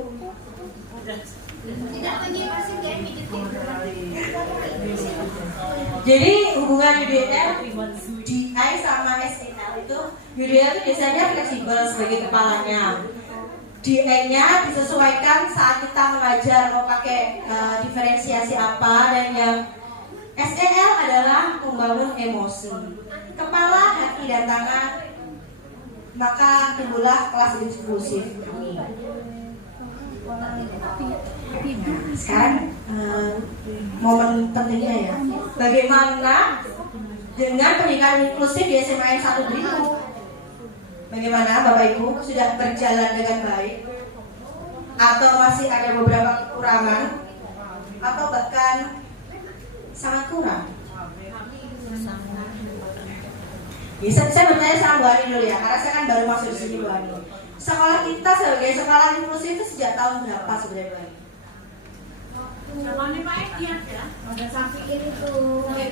Jadi hubungan UDL, DI sama SEL itu, UDL itu biasanya fleksibel sebagai kepalanya. DI-nya disesuaikan saat kita mengajar mau pakai diferensiasi apa, dan yang SEL adalah membangun emosi, kepala, hati, dan tangan. Maka timbullah kelas inklusif ini. Sekarang momen pentingnya ya, bagaimana dengan pendidikan inklusif di SMA 1 Belitung? Bagaimana Bapak Ibu, sudah berjalan dengan baik atau masih ada beberapa kekurangan atau bahkan sangat kurang? Saya bertanya sama Bu Ani dulu ya, karena saya kan baru masuk di sini Bu Ani. Sekolah kita sebagai sekolah inklusif itu sejak tahun berapa sebenarnya Bu Ani? Zaman Pak Edi ada, ada samping itu.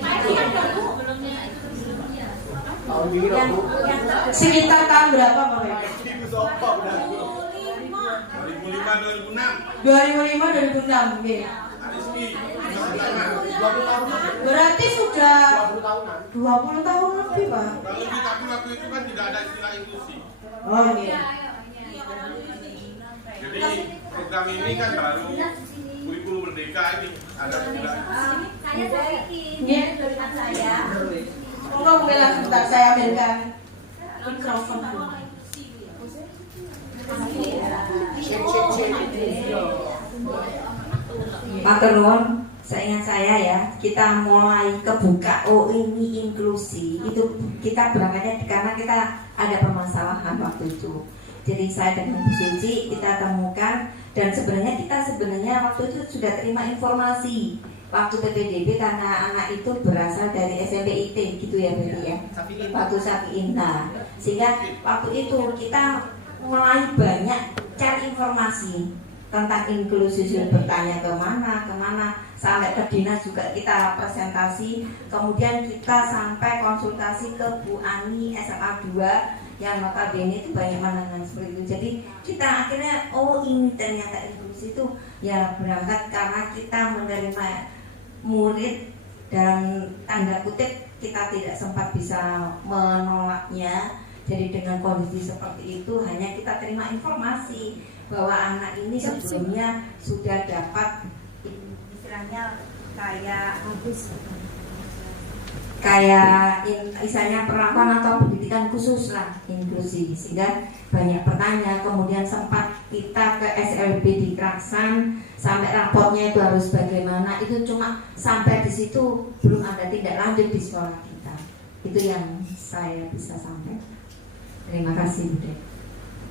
Pak Edi ada Bu, belumnya itu sebelumnya. Tahun ini Bu. Sekitar tahun berapa Pak Edi? 2005 2006. Nggih. Berarti sudah 20 tahun lebih Pak. Tapi waktu itu kan tidak ada istilah inklusi. Oh iya. Jadi program ini kan baru kurikulum merdeka ini ada istilah. Saya sampaikan. Iya. Saya. Monggo mungkin sebentar saya ambilkan mikrofon dulu. Matur nuwun, seingat saya ya, kita mulai kebuka ini inklusi itu kita berangkatnya karena kita ada permasalahan waktu itu. Jadi saya dan Bu Suci kita temukan, dan sebenarnya waktu itu sudah terima informasi waktu PPDB karena anak itu berasal dari SMP IT gitu ya berarti ya, waktu Sapi Inta, sehingga waktu itu kita mulai banyak cari informasi tentang inklusi, bertanya kemana, sampai ke dinas juga kita presentasi, kemudian kita sampai konsultasi ke Bu Ani SMA 2 yang notabene itu banyak menangan seperti itu. Jadi kita akhirnya ini ternyata inklusi itu ya berangkat karena kita menerima murid dan tanda kutip kita tidak sempat bisa menolaknya. Jadi dengan kondisi seperti itu hanya kita terima informasi bahwa anak ini sebelumnya sudah dapat istilahnya kayak kayak misalnya perlakuan atau pendidikan khusus lah, inklusi, sehingga banyak bertanya. Kemudian sempat kita ke SLB di Kraksan, sampai rapotnya itu harus bagaimana, itu cuma sampai di situ, belum ada tindak lanjut di sekolah kita. Itu yang saya bisa sampaikan. Terima kasih, Bu.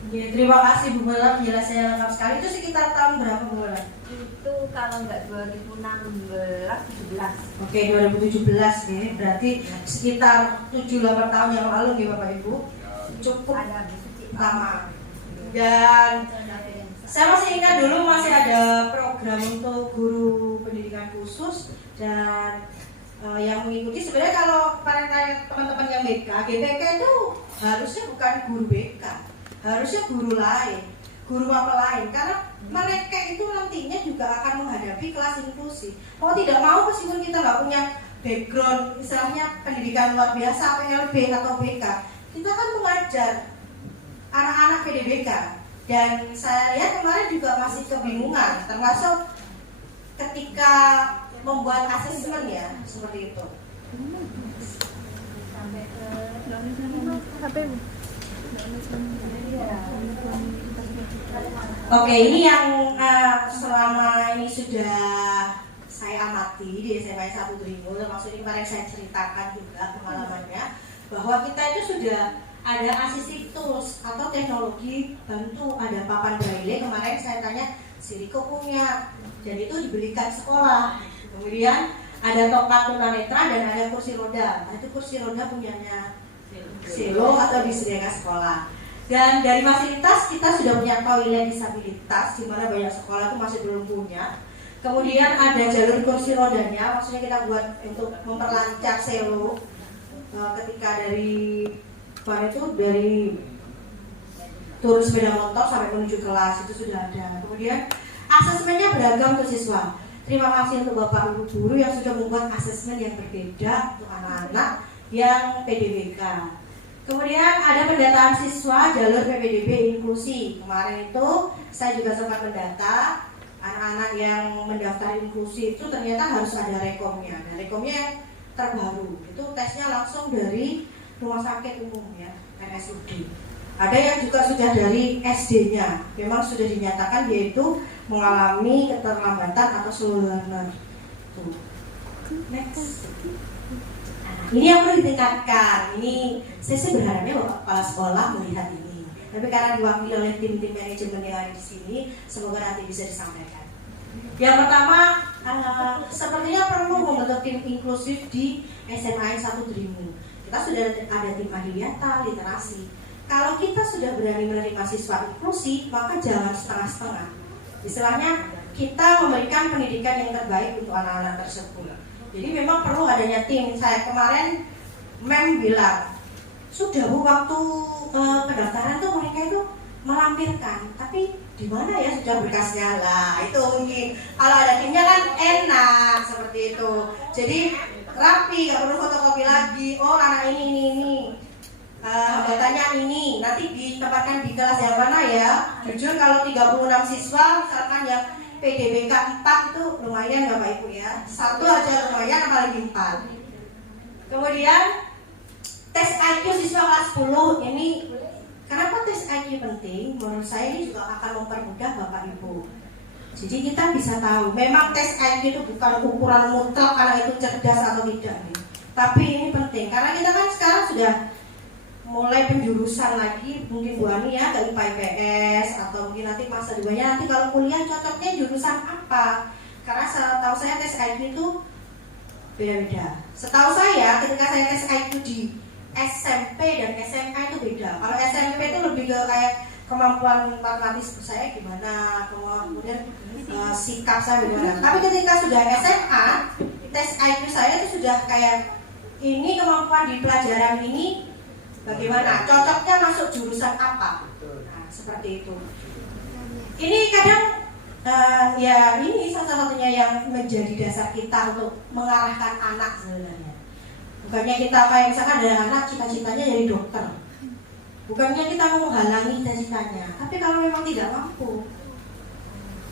Ya, terima kasih Bu Mela, penjelasannya lengkap sekali. Itu sekitar tahun berapa Bu Mela? Itu kalau nggak 2016, 17. Oke, 2017 nih, berarti sekitar 7-8 tahun yang lalu nih Bapak Ibu. Cukup lama. Dan saya masih ingat dulu masih ada program untuk guru pendidikan khusus, dan yang mengikuti sebenarnya kalau para teman-teman yang BK, GBK itu harusnya bukan guru BK, harusnya guru lain, guru apa lain, karena mereka itu nantinya juga akan menghadapi kelas inklusi. Mau tidak mau, meskipun kita nggak punya background misalnya pendidikan luar biasa PLB atau BK, kita kan mengajar anak-anak PDBK. Dan saya lihat kemarin juga masih kebingungan, termasuk ketika membuat asesmen ya, seperti itu. Oke, ini yang selama ini sudah saya amati di SMA 1 Dringo, termasuk ini kemarin saya ceritakan juga pengalamannya, bahwa kita itu sudah ada assistive tools atau teknologi bantu, ada papan braille. Kemarin saya tanya, si Riko punya, dan itu dibelikan sekolah. Kemudian ada tokat tunanetra dan ada kursi roda. Nah, itu kursi roda punyanya Selo atau disediakan sekolah. Dan dari fasilitas kita sudah punya toilet disabilitas, di mana banyak sekolah itu masih belum punya. Kemudian ada jalur kursi rodanya, maksudnya kita buat untuk memperlancar Selo ketika dari turun sepeda motor sampai menuju kelas, itu sudah ada. Kemudian asesmennya beragam untuk siswa. Terima kasih untuk Bapak Ibu guru yang sudah membuat asesmen yang berbeda untuk anak-anak yang PDBK. Kemudian ada pendataan siswa jalur PPDB inklusi. Kemarin itu saya juga sempat mendata anak-anak yang mendaftar inklusi itu ternyata harus ada rekomnya. Dan rekomnya yang terbaru itu tesnya langsung dari rumah sakit umum ya, RSUD. Ada yang juga sudah dari SD-nya, memang sudah dinyatakan yaitu mengalami keterlambatan atau slow learner. Next. Ini yang perlu ditingkatkan. Ini saya berharapnya Bapak Kepala Sekolah melihat ini. Tapi karena diwakili oleh tim-tim manajemen yang ada di sini, semoga nanti bisa disampaikan. Yang pertama, sepertinya perlu membentuk tim inklusif di SMA 1 Dringo. Kita sudah ada tim ahliata, literasi. Kalau kita sudah berani menerima siswa inklusi, maka jangan setengah-setengah. Istilahnya, kita memberikan pendidikan yang terbaik untuk anak-anak tersebut. Jadi memang perlu adanya tim. Saya kemarin bilang, sudah Bu, waktu pendaftaran tuh mereka itu melampirkan, tapi di mana ya sudah berkasnya lah. Itu mungkin kalau ada timnya kan enak seperti itu. Jadi rapi, nggak perlu fotokopi lagi. Oh anak ini. Hambatannya ini nanti ditempatkan di kelas yang mana ya. Jujur kalau 36 siswa misalkan yang PDBK 4 itu lumayan Bapak Ibu ya. 1 aja lumayan, apalagi 4. Kemudian tes IQ siswa kelas 10 ini, kenapa tes IQ penting? Menurut saya ini juga akan mempermudah Bapak Ibu. Jadi kita bisa tahu, memang tes IQ itu bukan ukuran mutlak anak itu cerdas atau tidak nih. Tapi ini penting karena kita kan sekarang sudah mulai penjurusan lagi, mungkin Bu Ani ya ke IPA IPS atau mungkin nanti masa depannya nanti kalau kuliah cocoknya jurusan apa? Karena setahu saya tes IQ itu beda-beda. Setahu saya ketika saya tes IQ di SMP dan SMA itu beda. Kalau SMP itu lebih ke kayak kemampuan matematis saya gimana, kemudian sikap saya bagaimana. Tapi ketika sudah SMA, tes IQ saya itu sudah kayak ini kemampuan di pelajaran ini bagaimana, cocoknya masuk jurusan apa. Nah, seperti itu. Ini kadang ya ini salah satunya yang menjadi dasar kita untuk mengarahkan anak sebenarnya. Bukannya kita kayak misalkan ada anak cita-citanya jadi dokter, bukannya kita mau menghalangi cita-citanya, tapi kalau memang tidak mampu,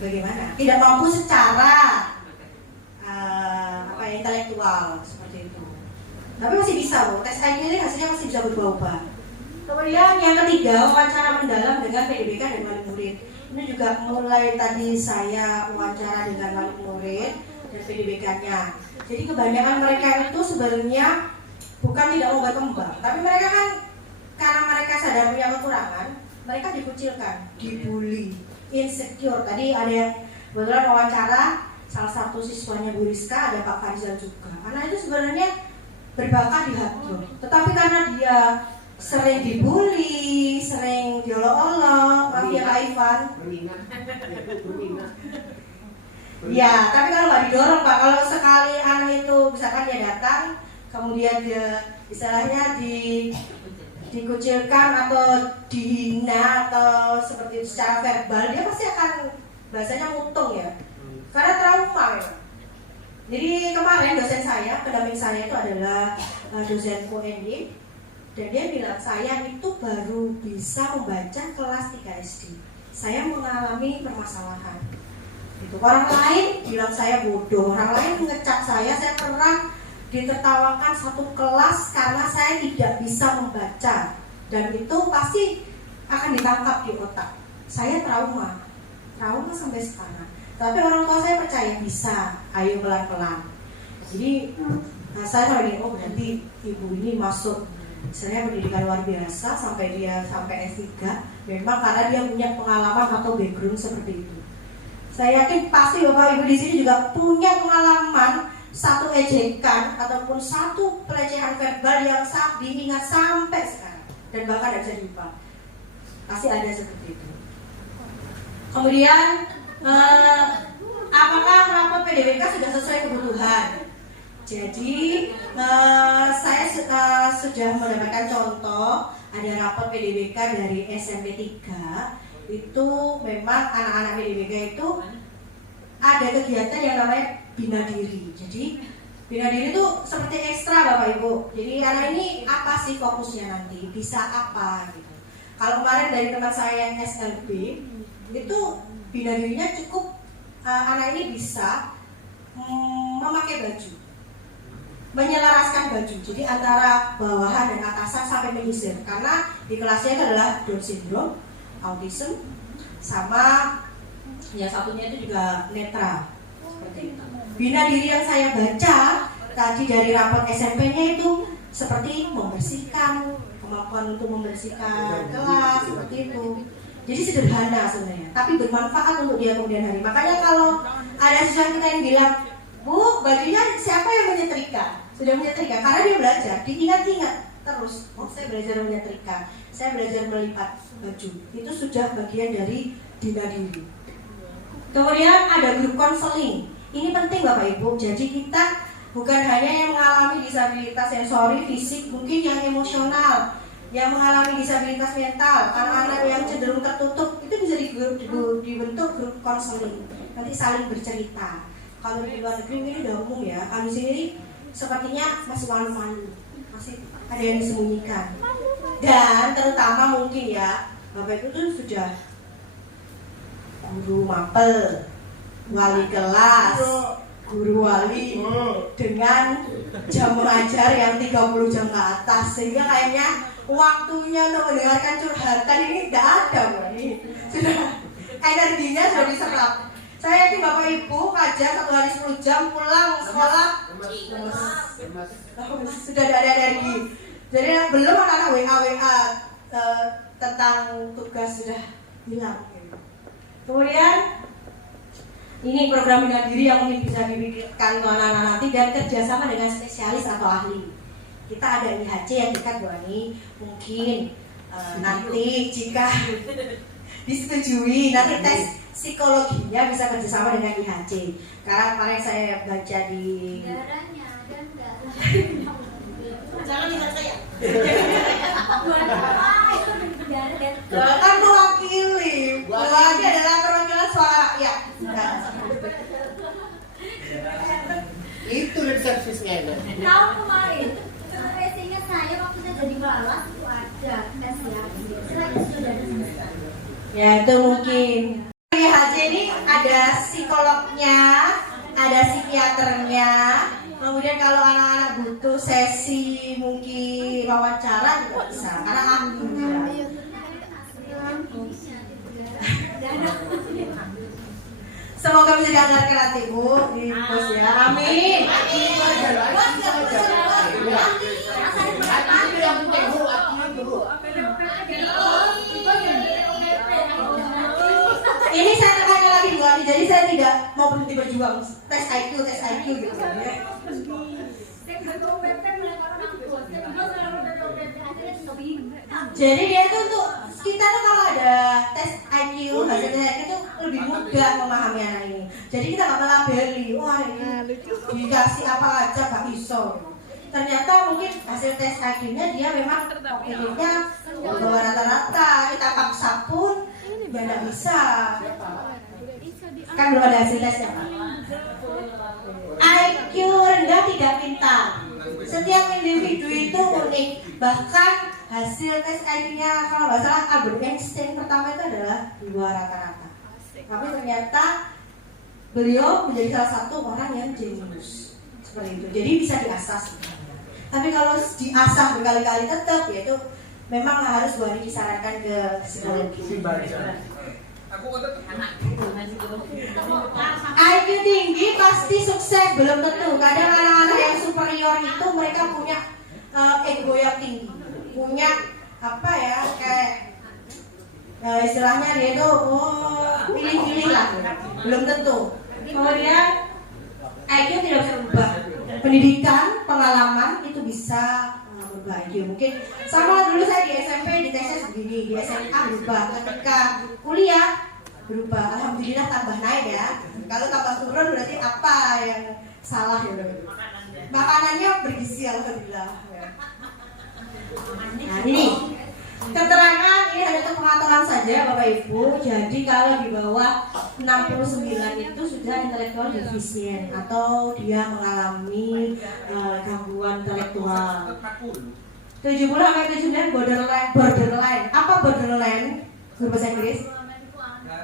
bagaimana? Tidak mampu secara intelektual seperti itu. Tapi masih bisa loh, tes IQ ini hasilnya masih bisa berubah-ubah. Kemudian yang ketiga, wawancara mendalam dengan PDBK dan wali murid. Ini juga mulai tadi saya wawancara dengan wali murid dan PDBK-nya. Jadi kebanyakan mereka itu sebenarnya bukan tidak mau berkembang, tapi mereka kan karena mereka sadar punya kekurangan, mereka dikucilkan, dibully, insecure. Tadi ada yang kebetulan wawancara salah satu siswanya Bu Rizka, ada Pak Farizal juga. Anak itu sebenarnya berbakat di Hadro, tetapi karena dia sering dibully, sering diolok-olok, maaf ya Pak Ivan. Ya, tapi kalau nggak didorong Pak, kalau sekali anak itu misalkan dia datang, kemudian dia istilahnya dikucilkan atau dihina atau seperti itu secara verbal, dia pasti akan bahasanya mutung ya, karena trauma ya. Jadi kemarin dosen saya, pendamping saya itu adalah dosen UNY, dan dia bilang saya itu baru bisa membaca kelas 3 SD. Saya mengalami permasalahan. Itu orang lain bilang saya bodoh, orang lain mengecap saya pernah ditertawakan satu kelas karena saya tidak bisa membaca, dan itu pasti akan ditangkap di otak. Saya trauma sampai sekarang. Tapi orang tua saya percaya bisa, ayo pelan-pelan. Jadi saya tahu ini, oh berarti ibu ini masuk saya pendidikan luar biasa sampai dia sampai S3, memang karena dia punya pengalaman atau background seperti itu. Saya yakin pasti Bapak Ibu di sini juga punya pengalaman satu ejekan ataupun satu pelecehan verbal yang diingat sampai sekarang dan bahkan tidak bisa dilupa. Pasti ada seperti itu. Kemudian apakah rapor PDBK sudah sesuai kebutuhan? Jadi saya sudah mendapatkan contoh, ada rapor PDBK dari SMP 3. Itu memang anak-anak PDBK itu ada kegiatan yang namanya bina diri. Jadi bina diri itu seperti ekstra Bapak Ibu. Jadi anak ini apa sih fokusnya nanti, bisa apa gitu. Kalau kemarin dari teman saya yang SLB itu bina dirinya cukup anak ini bisa memakai baju, menyelaraskan baju, jadi antara bawahan dan atasan sampai menyisir, karena di kelasnya itu adalah Down syndrome, autism, sama yang satunya itu juga netra. Seperti itu. Bina diri yang saya baca tadi dari rapor SMP-nya itu seperti membersihkan, kemampuan untuk membersihkan kelas, seperti itu. Jadi sederhana sebenarnya, tapi bermanfaat untuk dia kemudian hari. Makanya kalau ada siswa kita yang bilang, Bu, bajunya siapa yang menyetrika? Sudah menyetrika, karena dia belajar, diingat-ingat terus. Oh, saya belajar menyetrika, saya belajar melipat baju. Itu sudah bagian dari bina diri. Kemudian ada grup konseling. Ini penting Bapak Ibu. Jadi kita bukan hanya yang mengalami disabilitas sensori, fisik, mungkin yang emosional, yang mengalami disabilitas mental, anak-anak yang cenderung tertutup, itu bisa dibentuk grup konseling. Nanti saling bercerita. Kalau di luar negeri ini udah umum ya, kalau di sini sepertinya masih malu-malu, masih ada yang disembunyikan. Dan terutama mungkin ya, Bapak Ibu tuh sudah guru mapel, wali kelas, guru wali dengan jam mengajar yang 30 jam ke atas, sehingga kayaknya waktunya untuk mendengarkan curhatan ini tidak ada, Bu. Ini sudah energinya sudah diserap. Saya yakin Bapak Ibu ngajar 1 hari 10 jam, pulang sekolah sudah ada energi. Jadi belum anak WA tentang tugas sudah hilang. Kemudian ini program bina diri yang mungkin bisa dipikirkan anak-anak nanti dan kerjasama dengan spesialis atau ahli. Kita ada IHC yang dekat Bu Ani, mungkin nanti jika disetujui nanti tes psikologinya bisa kerjasama dengan IHC. Karena kemarin saya baca di jangan ingat saya. Kan mewakili, mewakili adalah perwakilan suara rakyat. Itu servisnya itu. Tahun kemarin, ingat saya waktu saya jadi kelas itu ada tes ya. Selain sudah ada semester. Ya itu mungkin. IHC ini ada psikolognya, ada psikiaternya. Kemudian kalau anak-anak butuh sesi mungkin wawancara juga bisa karena aku semoga bisa dianggarkan nanti Bu di pos ya, amin. Ini saya tekankan lagi Bu Ani, jadi saya tidak mau berhenti berjuang tes IQ gitu ya. Jadi dia tuh untuk kita tuh kalau ada tes IQ hasil tes IQ itu lebih mudah memahami anak ini. Jadi kita nggak melabeli, wah ini dikasih apa aja gak bisa. Ternyata mungkin hasil tes IQ-nya dia memang opininya bawah rata-rata. Kita paksa pun ya nggak bisa. Kan belum ada hasil tesnya. IQ rendah tidak pintar. Setiap individu itu unik. Bahkan hasil tes IQ-nya kalau nggak salah Albert Einstein pertama itu adalah di bawah rata-rata. Tapi ternyata beliau menjadi salah satu orang yang jenius seperti itu. Jadi bisa diasah sebenarnya. Tapi kalau diasah berkali-kali tetap, yaitu memang harus boleh disarankan ke psikologi. IQ tinggi pasti sukses belum tentu. Kadang anak-anak yang superior itu mereka punya ego yang tinggi, punya apa ya kayak istilahnya dia itu pilih-pilih lah, belum tentu. Kemudian IQ tidak bisa berubah. Pendidikan, pengalaman itu bisa berubah IQ. Mungkin sama dulu saya di SMP di tesnya begini, di SMA berubah, ketika kuliah berubah. Alhamdulillah tambah naik ya. Kalau tambah turun berarti apa yang salah ya? Makanannya bergizi alhamdulillah. Nah ini keterangan ini hanya untuk pengetahuan saja Bapak Ibu. Jadi kalau di bawah 69 itu sudah intelektual defisien atau dia mengalami gangguan intelektual. 70 sampai 79 borderline. Apa borderline? Guru bahasa Inggris?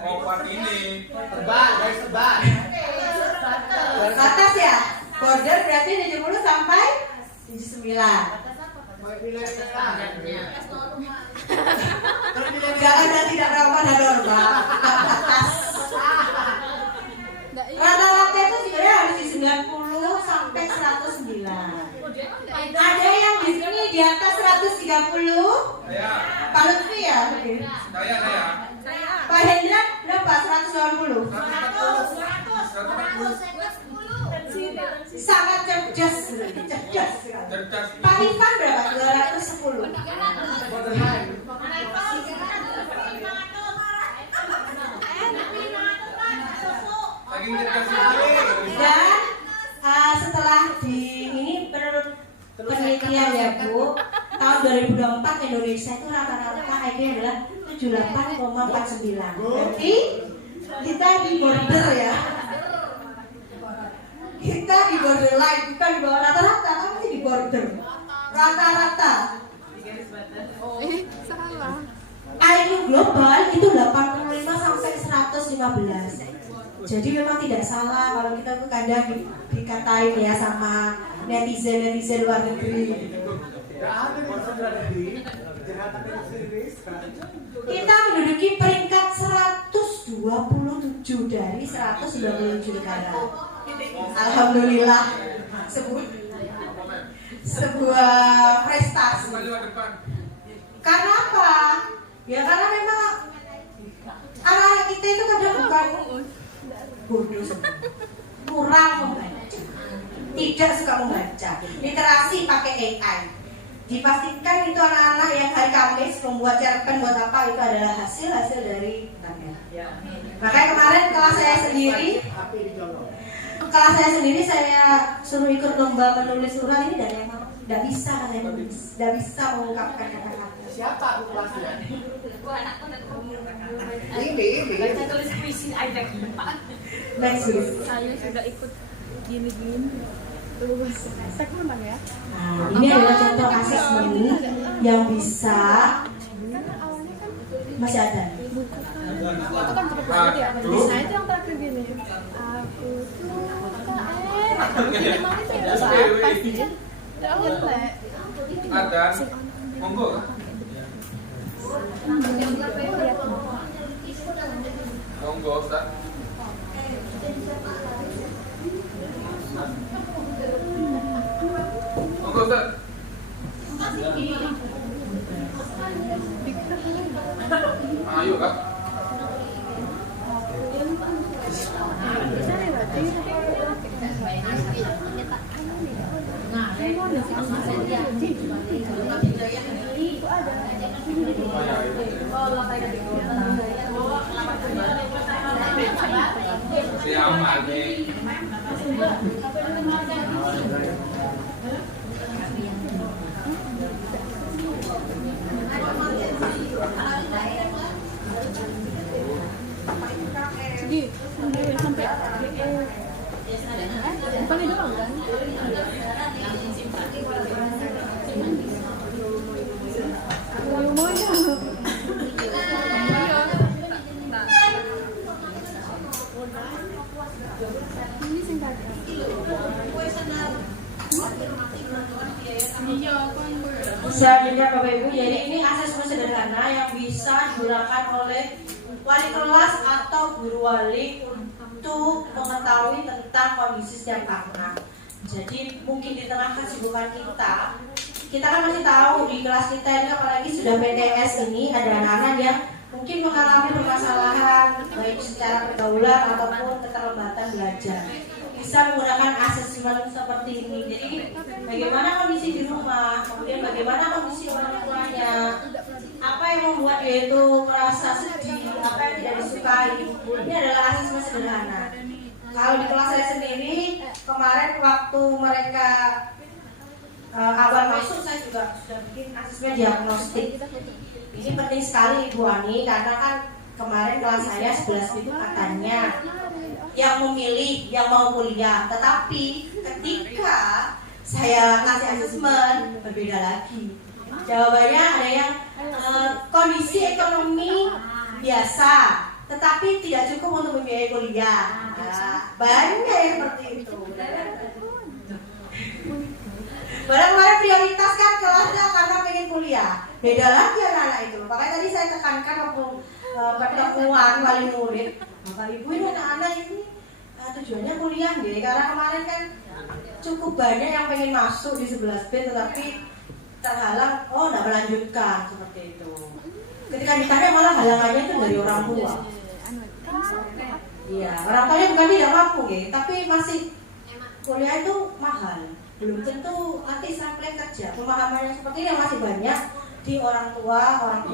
Oh, part ini. Sebar. Atas ya. Border berarti 70 sampai 79. Jangan dan tidak ramah dan normal. Atas. Rata-rata itu sebenarnya harus di 90 sampai 109. Ada yang di sini di atas 130. Pak Lutfi ya? Saya. Pak Hendra berapa? 180. Sangat cerdas sekali. Pak Ivan berapa? 210. Dan setelah di ini menurut penelitian ya Bu, tahun 2024 Indonesia itu rata-rata IQ adalah 78,49. Berarti kita di border ya. Kita di borderline, bukan di bawah rata-rata, tapi di border. Rata-rata. IQ global itu 85 sampai 115. Jadi memang tidak salah kalau kita tuh kadang dikatain ya sama netizen luar negeri. Kita menduduki peringkat 127 dari 197 negara. Alhamdulillah, sebuah prestasi. Karena apa? Ya karena memang anak-anak kita itu kadang bukan bodoh, kurang membaca, tidak suka membaca. Literasi pakai AI. Dipastikan itu anak-anak yang hari Kamis membuat cerpen buat apa itu adalah hasil dari internet. Makanya kemarin kelas saya sendiri saya suruh ikut lomba menulis surat ini dan emang tidak bisa menulis, tidak bisa mengungkapkan kata-kata. Siapa kelasnya? Baca tulis puisi aja Pak. Next week. Saya sudah ikut gini-gini. Terus segmen ya. Nah, ini adalah contoh asesmen yang bisa masih ada. Itu kan cepet banget ya. Nah itu yang terakhir gini. Aku suka gimana sih? Apa sih? Ada, monggo. Monggo, Ustaz. Monggo, Ustaz. Ayo, Kak. Siapa nih? Jadi, sampai bukan itu doang kan? Ini singkat. Selanjutnya Bapak Ibu, jadi ini asesmen sederhana yang bisa digunakan oleh wali kelas atau guru wali untuk mengetahui tentang kondisi setiap anak. Jadi mungkin di tengah kesibukan kita kan masih tahu di kelas kita ini apalagi sudah PTS ini ada anak-anak yang mungkin mengalami permasalahan baik secara pergaulan ataupun keterlambatan belajar. Bisa menggunakan asesmen seperti ini. Jadi bagaimana kondisi di rumah, kemudian bagaimana kondisi orang tuanya, apa yang membuat dia itu merasa sedih, apa yang tidak disukai. Ini adalah asesmen sederhana. Kalau di kelas saya sendiri kemarin waktu mereka awal masuk saya juga sudah bikin asesmen diagnostik. Ini penting sekali Ibu Ani karena kan kemarin kelas saya 11 itu katanya yang memilih yang mau kuliah, tetapi ketika saya ngasih asesmen berbeda lagi. Jawabannya ada yang kondisi ekonomi biasa, tetapi tidak cukup untuk membiayai kuliah. Nah, banyak yang seperti itu. Barang-barang prioritas kan kelasnya karena pengen kuliah. Beda lagi anak-anak itu. Makanya tadi saya tekankan waktu pertemuan wali murid, Bapak Ibu ini anak-anak ini tujuannya kuliah deh. Karena kemarin kan cukup banyak yang pengen masuk di 11B tetapi terhalang, tidak melanjutkan seperti itu. Ketika ditanya malah halangannya itu dari orang tua. Iya, orang tuanya bukan tidak mampu tapi masih kuliah itu mahal. Belum tentu nanti sampai kerja. Pemahaman yang seperti ini masih banyak di orang tua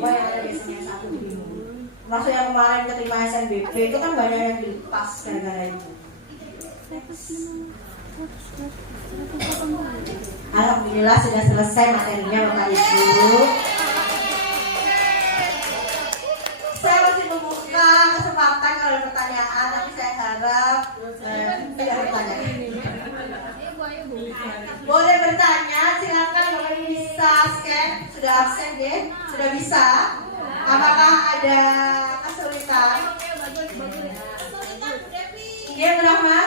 yang ada di SMA 1 di Bingung. Maksud yang kemarin keterima SNBP itu kan banyak yang dilepas gara-gara itu. Alhamdulillah sudah selesai materinya Bapak Ibu. Saya masih membuka kesempatan kalau ada pertanyaan, tapi saya harap tidak ada pertanyaan. Boleh bertanya, silakan Bapak Ibu bisa scan. Sudah absen ya? Sudah bisa? Apakah ada kesulitan? Iya, Bu Rahma?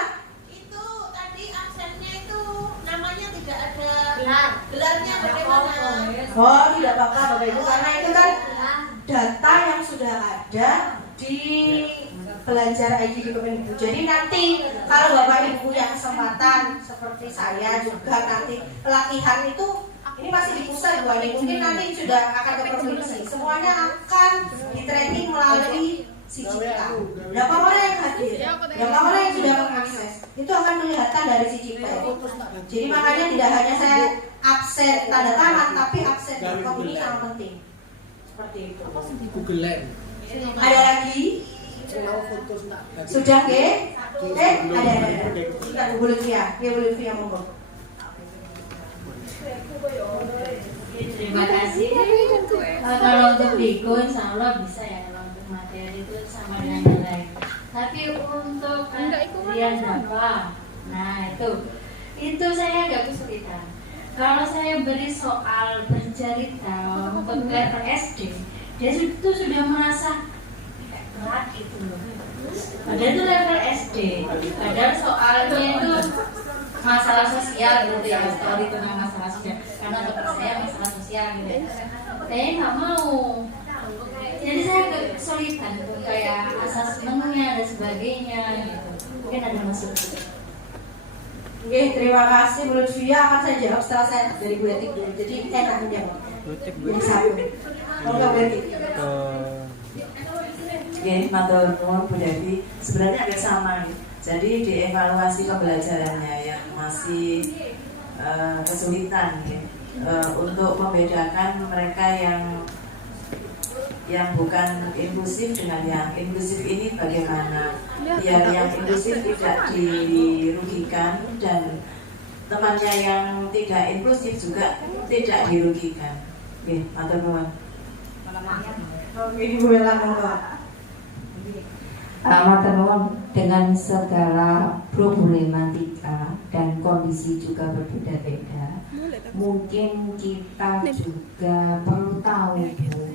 Itu tadi absennya itu namanya tidak ada gelarnya bagaimana? Oh, tidak apa-apa Bapak Ibu karena itu kan data yang sudah ada di pelajar ID di Kementerian. Jadi nanti kalau Bapak Ibu punya kesempatan seperti saya juga nanti pelatihan itu ini masih di pusat Bu Ani, mungkin nanti sudah akan ke provinsi. Semuanya akan di-tracking melalui Sijipta. Berapa orang yang hadir? Berapa orang yang sudah mengakses? Itu akan kelihatan dari Sijipta. Jadi makanya tidak hanya saya absen tanda tangan, tapi absen ini sangat penting. Seperti itu. Google Lens. Ada lagi? Sudah ke? Ada. Kita Bu Lutfia. Bu Lutfia monggo. Terima kasih. Kalau untuk Biko insya Allah bisa ya, kalau untuk materi itu sama dengan yang lain. Tapi untuk kalian berapa? Nah itu saya agak kesulitan. Kalau saya beri soal bercerita untuk level SD, dia itu sudah merasa berat gitu loh. Padahal itu level SD. Padahal soalnya itu masalah sosial gitu ya, story tentang masalah sosial, karena dokter saya masalah sosial gitu. Saya nggak mau, jadi saya kesulitan tuh kayak asesmennya dan sebagainya gitu. Mungkin ada masuk. Oke, terima kasih Bu Lutfia. Akan saya jawab setelah saya dari Bu Etik dulu. Jadi enak menjawab. Yang satu. Kalau nggak Bu Etik. Oke, matur nuwun Bu Devi. Sebenarnya agak sama. Jadi dievaluasi pembelajarannya yang masih kesulitan ya. Untuk membedakan mereka yang bukan inklusif dengan yang inklusif ini bagaimana biar yang inklusif tidak dirugikan dan temannya yang tidak inklusif juga tidak dirugikan. Oke, matur nuwun. Oke, Ibu Bella monggo. Matur nuwun, dengan segala problematika dan kondisi juga berbeda-beda, mungkin kita juga perlu tahu Bu,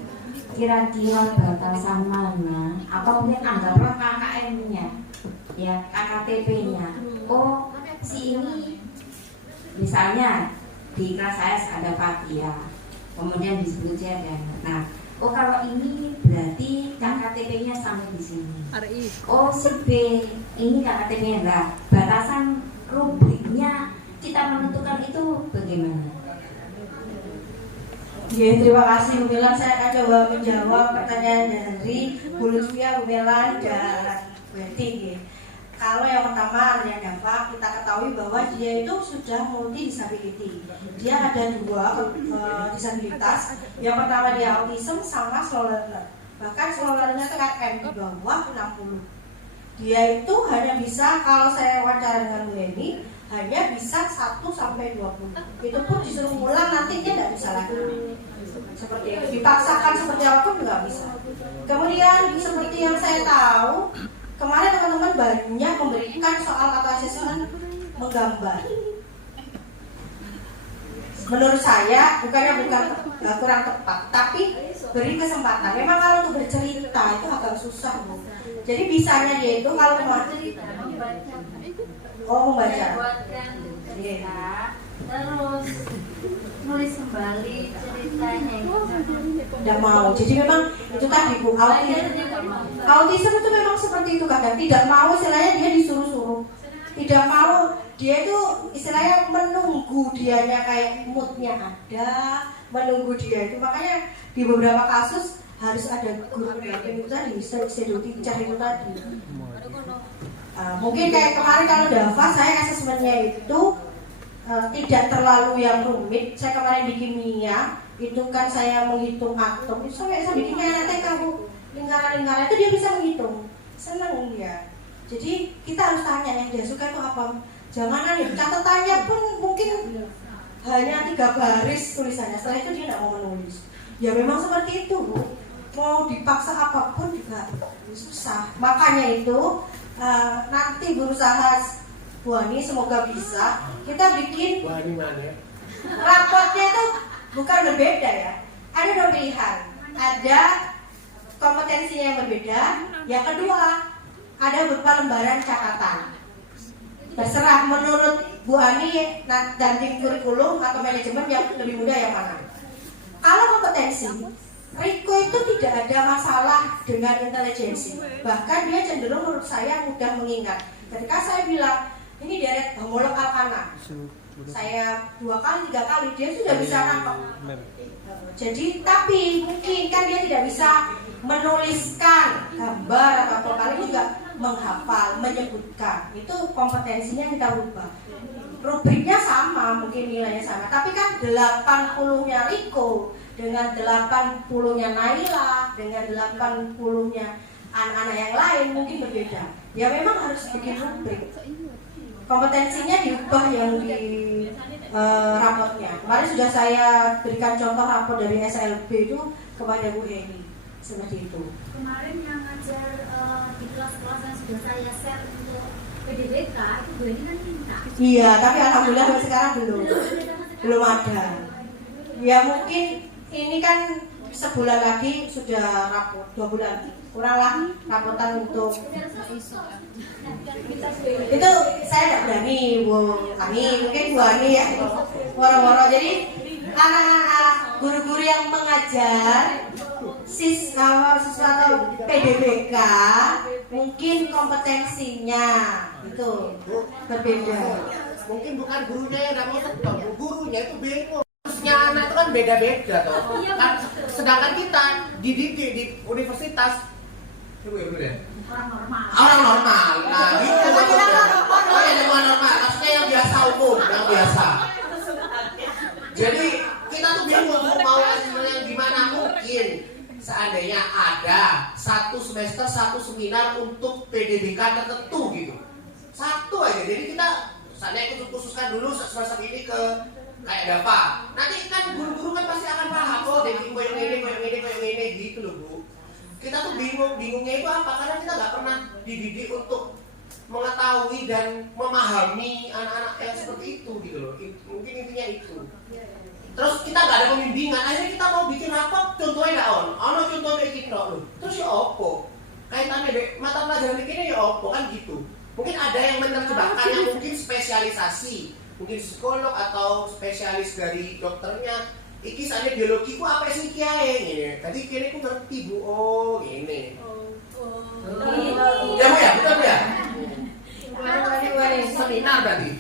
kira-kira batasan mana atau mungkin anggaplah KKM-nya ya, KKTP-nya. Oh, si ini misalnya di kelas saya ada Fatia, kemudian disebut ada. Nah, oh kalau ini berarti KKTP-nya sampai di sini. Oh si B ini KKTP-nya. Nah, batasan rubriknya kita menentukan itu bagaimana? Ya, terima kasih Bu Bella. Saya akan coba menjawab pertanyaan dari Bu Lutfia, Bu Bella, dan Bu Etik. Kalau yang pertama Arya Dava, kita ketahui bahwa dia itu sudah multi disability. Dia ada 2 disabilitas. Yang pertama dia autism sama slow learner. Bahkan slow learner itu KM di bawah 60. Dia itu hanya bisa, kalau saya wawancara dengan Bu Eni, hanya bisa 1 sampai 20. Itu pun disuruh ngulang nanti dia tidak bisa lagi. Seperti itu, dipaksakan seperti apapun nggak bisa. Kemudian seperti yang saya tahu, kemarin teman-teman banyak memberikan soal kata assessment menggambar. Menurut saya bukan kurang tepat, tapi beri kesempatan. Memang kalau untuk bercerita itu agak susah Bu. Jadi bisanya dia itu kalau membaca. Terus nulis kembali ceritanya tidak mau. Jadi memang itu tadi Bu, autism itu memang seperti itu kadang tidak mau, istilahnya dia disuruh-suruh, tidak mau, dia itu istilahnya menunggu dianya kayak moodnya ada, menunggu dia itu. Makanya di beberapa kasus harus ada guru pendamping itu tadi, shadow teacher itu tadi. Mungkin kayak kemarin kalau Dava, saya asesmennya itu tidak terlalu yang rumit. Saya kemarin di kimia itu kan saya menghitung atom itu sampai bikinnya anak TK Bu, lingkaran-lingkaran itu dia bisa menghitung, seneng dia. Jadi kita harus tanya yang dia suka itu apa. Jangan catatannya pun mungkin hanya 3 baris tulisannya, setelah itu dia tidak mau menulis. Ya memang seperti itu Bu, mau dipaksa apapun juga susah. Makanya itu nanti berusaha Bu Ani, semoga bisa kita bikin raportnya itu bukan berbeda ya. Ada 2 pilihan, ada kompetensinya yang berbeda. Yang kedua, ada berupa lembaran catatan. Terserah menurut Bu Ani dan tim kurikulum atau manajemen yang lebih mudah yang mana. Kalau kompetensi, Riko itu tidak ada masalah dengan intelijensi. Bahkan dia cenderung menurut saya mudah mengingat. Ketika saya bilang ini deret homolog Alkana, saya 2 kali 3 kali dia sudah bisa nangkep. Jadi tapi mungkin kan dia tidak bisa menuliskan gambar atau paling juga menghafal, menyebutkan. Itu kompetensinya kita rubah. Rubriknya sama, mungkin nilainya sama, tapi kan 80-nya Riko dengan 80-nya Naila dengan 80-nya anak-anak yang lain mungkin berbeda. Ya memang harus bikin rubrik. Kompetensinya diubah yang di raportnya. Kemarin sudah saya berikan contoh rapor dari SLB itu kepada Bu Eni. Seperti itu. Kemarin yang ngajar di kelas-kelas yang sudah saya share untuk PDBK itu Bu Eni kan minta. Iya, tapi alhamdulillah sekarang belum ada. Ya mungkin ini kan sebulan lagi sudah rapot, 2 bulan kuranglah rapotan untuk itu saya tidak berani Bu Ani, mungkin Bu Ani ya woro-woro. Jadi anak-anak guru-guru yang mengajar siswa PDBK mungkin kompetensinya itu berbeda. Mungkin bukan gurunya yang namanya ketemu, gurunya itu bingung. Harusnya anak itu kan beda-beda toh. Kan, sedangkan kita dididik di universitas orang normal. Nah, gitu. Oh ya, yang normal. Maksudnya yang biasa umum, yang biasa. Jadi kita tuh bingung mau yang gimana. Mungkin seandainya ada 1 semester 1 seminar untuk PDBK tertentu gitu. 1 aja. Jadi kita seandainya khususkan dulu semester ini ke kayak DAPA. Nanti kan guru-guru kan pasti akan paham kok. Jadi koyo ini gitu loh Bu. Kita tuh bingungnya itu apa? Karena kita nggak pernah dididik untuk mengetahui dan memahami anak-anak yang seperti itu gitu loh. Mungkin intinya itu. Terus kita nggak ada pembimbingan. Akhirnya kita mau bikin rapat, contohnya nggak ono contohnya kayak gitu loh. Terus ya opo? Kaitannya deh mata pelajaran ini ya opo kan gitu. Mungkin ada yang menerjemahkan yang mungkin spesialisasi, mungkin psikolog atau spesialis dari dokternya. Iki soalnya biologi ku apa sih kiai gini. Tadi kini ku ngerti Bu. Oh gini. Ya Bu ya, betul Bu ya. Seminar tadi.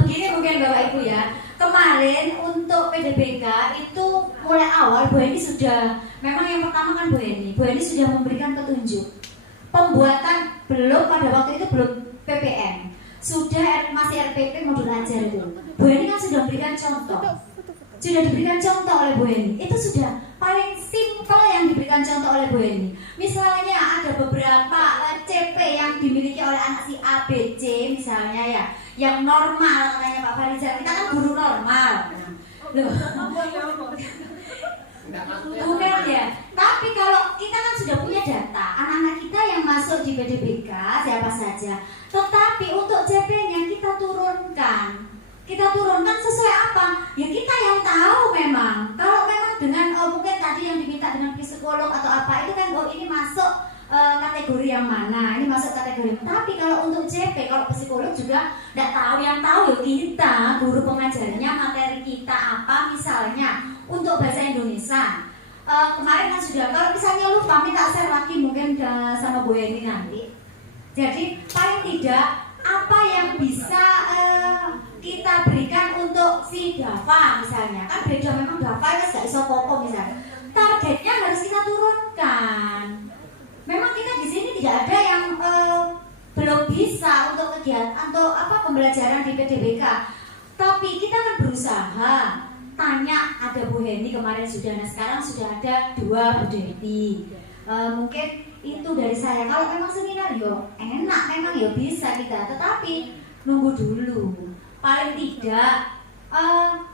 Begini mungkin Bapak Ibu ya. Kemarin untuk PDBK itu mulai awal Bu Eni sudah, memang yang pertama kan Bu Eni sudah memberikan petunjuk. Pembuatan belum pada waktu itu belum PPM, sudah masih RPP modul ajar itu. Bu Eni kan sudah memberikan contoh, sudah diberikan contoh oleh Bu Eni. Itu sudah paling simpel yang diberikan contoh oleh Bu Eni. Misalnya ada beberapa CP yang dimiliki oleh anak si A, B, C misalnya ya, yang normal katanya Pak Farizal. Kita kan guru normal. Loh. Bukan ya. Tapi kalau kita kan sudah punya data anak-anak kita yang masuk di PDBK siapa saja. Tetapi untuk CP-nya kita turunkan. Kita turunkan sesuai apa? Ya kita yang tahu memang. Kalau memang dengan mungkin tadi yang diminta dengan psikolog atau apa itu kan ini masuk kategori yang mana, ini masuk kategori. Tapi kalau untuk CP, kalau psikolog juga tidak tahu, yang tahu ya kita, guru pengajarnya, materi kita apa misalnya untuk bahasa Indonesia. Kemarin kan sudah, kalau misalnya lupa minta share lagi mungkin sama Bu Eni nanti. Jadi paling tidak apa yang bisa kita berikan untuk si Dava misalnya, kan beda memang Dava itu gak iso popo misalnya. Targetnya harus kita turunkan. Memang kita di sini tidak ada yang belum bisa untuk kegiatan untuk pembelajaran di PDBK. Tapi kita kan berusaha. Tanya ada Bu Heni kemarin sudah, nah sekarang sudah ada 2 Bu Devi. Mungkin itu dari saya. Kalau memang seminar yo enak, memang yo bisa kita. Tetapi nunggu dulu. Paling tidak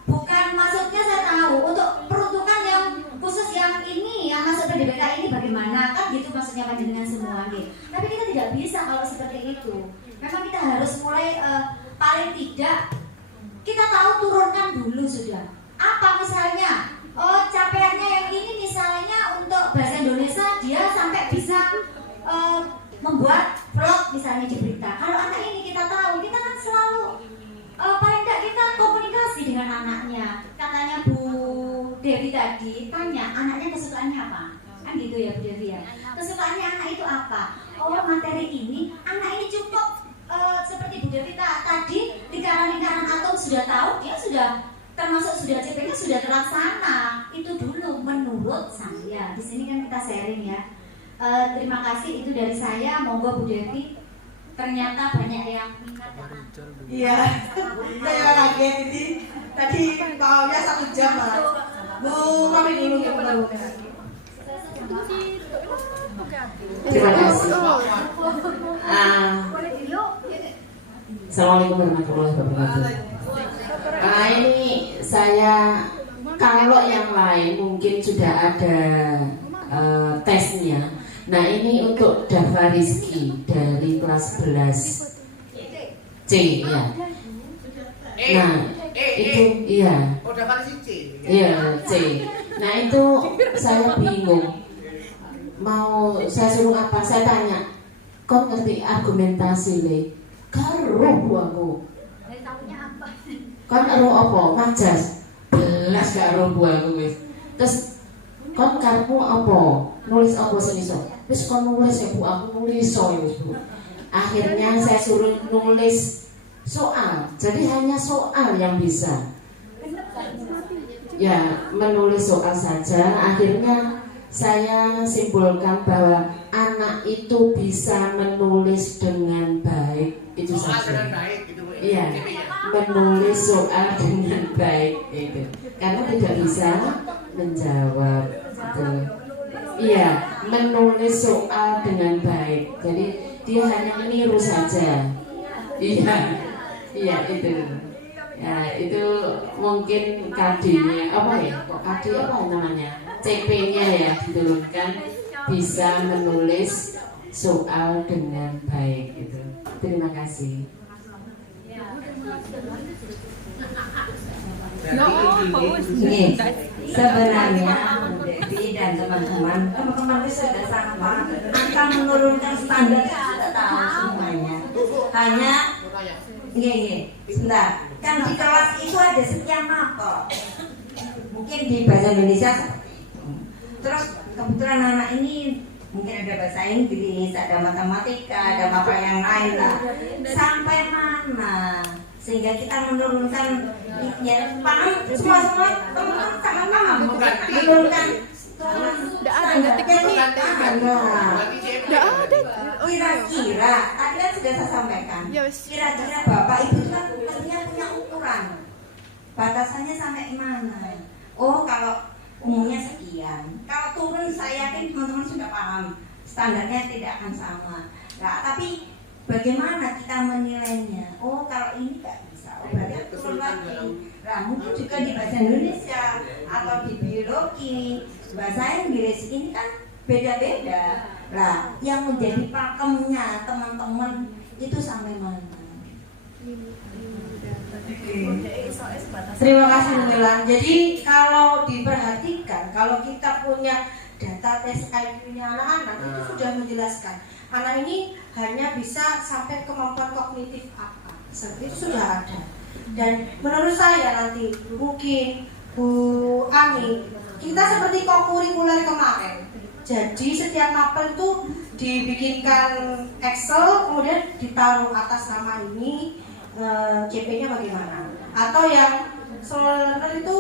bukan maksudnya saya tahu untuk peruntukan yang khusus yang ini yang masuk PDBK ini bagaimana kan gitu maksudnya panjenengan semua gitu. Tapi kita tidak bisa kalau seperti itu. Memang kita harus mulai paling tidak kita tahu turunkan dulu sudah. Apa misalnya? Oh capaiannya yang ini misalnya untuk bahasa Indonesia dia sampai bisa membuat vlog misalnya di berita. Kalau anak ini kita tahu, kita kan selalu paling tidak kita komunikasi dengan anaknya. Katanya Bu Devi tadi tanya anaknya kesukaannya apa? Kan gitu ya Bu Devi ya. Kesukaannya anak itu apa? Oh materi ini anak ini cukup seperti Bu Devi tadi lingkaran-lingkaran atom sudah tahu, dia sudah termasuk sudah CP-nya sudah terlaksana. Itu dulu menurut saya. Di sini kan kita sharing ya. Terima kasih itu dari saya. Monggo Bu Devi. Ternyata banyak yang minat ya. Iya. Saya kaget ini. Tadi maunya 1 jam lah. Bu kami dulu yang perlu. Terima kasih. Assalamualaikum warahmatullahi wabarakatuh. Ini saya kalau yang lain mungkin sudah ada tesnya. Nah ini untuk Dava Rizky dari kelas 11 C ya. Nah, itu iya. Udah versi C. Iya, C. Nah, itu saya bingung. Mau saya suruh apa? Saya tanya. Kau ngerti argumentasi le? Karo buahku. Kon karo apa? Majas. Belas karo buahku wis. Terus kon karepmu apa? Nulis apa sing iso? Wis kon nulis ya Bu, aku nulis ya Bu. Akhirnya saya suruh nulis soal. Jadi hanya soal yang bisa. Ya, menulis soal saja. Akhirnya saya simpulkan bahwa anak itu bisa menulis dengan baik. Itu saja. Iya, menulis soal dengan baik itu. Karena tidak bisa menjawab. Gitu. Iya, menulis soal dengan baik. Jadi dia hanya meniru saja. Iya, iya itu. Ya itu mungkin KD-nya apa ya? Kok KD apa namanya? CP-nya ya diturunkan bisa menulis soal dengan baik gitu. Terima kasih. Ini sebenarnya Devi dan teman-teman itu sudah sama akan menurunkan standar, sudah tahu semuanya. Hanya gini, sebentar. Kan di kelas itu ada sekian mapel. Mungkin di bahasa Indonesia seperti itu. Terus kebetulan anak ini mungkin ada bahasa Inggris, ada matematika, ada mapel yang lain lah. Sampai mana? Sehingga kita menurunkan ya paham semua teman-teman sangat paham menurunkan kira-kira tadi kan sudah saya sampaikan, kira-kira Bapak Ibu itu kan mestinya punya ukuran batasannya sampai mana. Oh kalau umumnya sekian, kalau turun saya yakin teman-teman sudah paham standarnya tidak akan sama. Nah tapi bagaimana kita menilainya? Oh kalau ini nggak bisa, oh berarti turun lagi. Nah mungkin juga di bahasa Indonesia atau di biologi, bahasa Inggris ini kan beda-beda. Nah yang menjadi pakemnya teman-teman itu sampai mana? Terima kasih Bu Milan. Jadi kalau diperhatikan, kalau kita punya data tes IQ-nya anak-anak itu sudah menjelaskan anak ini hanya bisa sampai kemampuan kognitif apa, seperti itu sudah ada. Dan menurut saya nanti mungkin Bu Ani, kita seperti kokurikuler kemarin. Jadi setiap mapel itu dibikinkan Excel, kemudian ditaruh atas nama ini, CP-nya bagaimana. Atau yang solo learner itu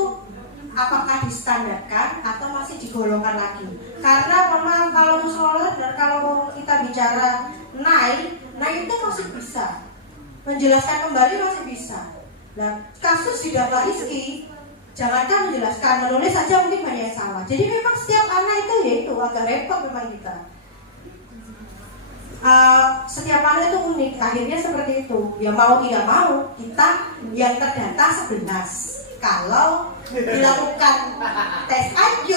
apakah distandarkan atau masih digolongkan lagi. Karena memang kalau solo learner, kalau kita bicara naik itu masih bisa. Menjelaskan kembali masih bisa. Nah, kasus di data Rizky, jangankan menjelaskan, menulis saja mungkin banyak yang salah. Jadi memang setiap anak itu ya itu agak repot memang kita. Setiap anak itu unik, akhirnya seperti itu. Ya mau tidak mau, kita yang terdata 11. Kalau dilakukan tes IQ,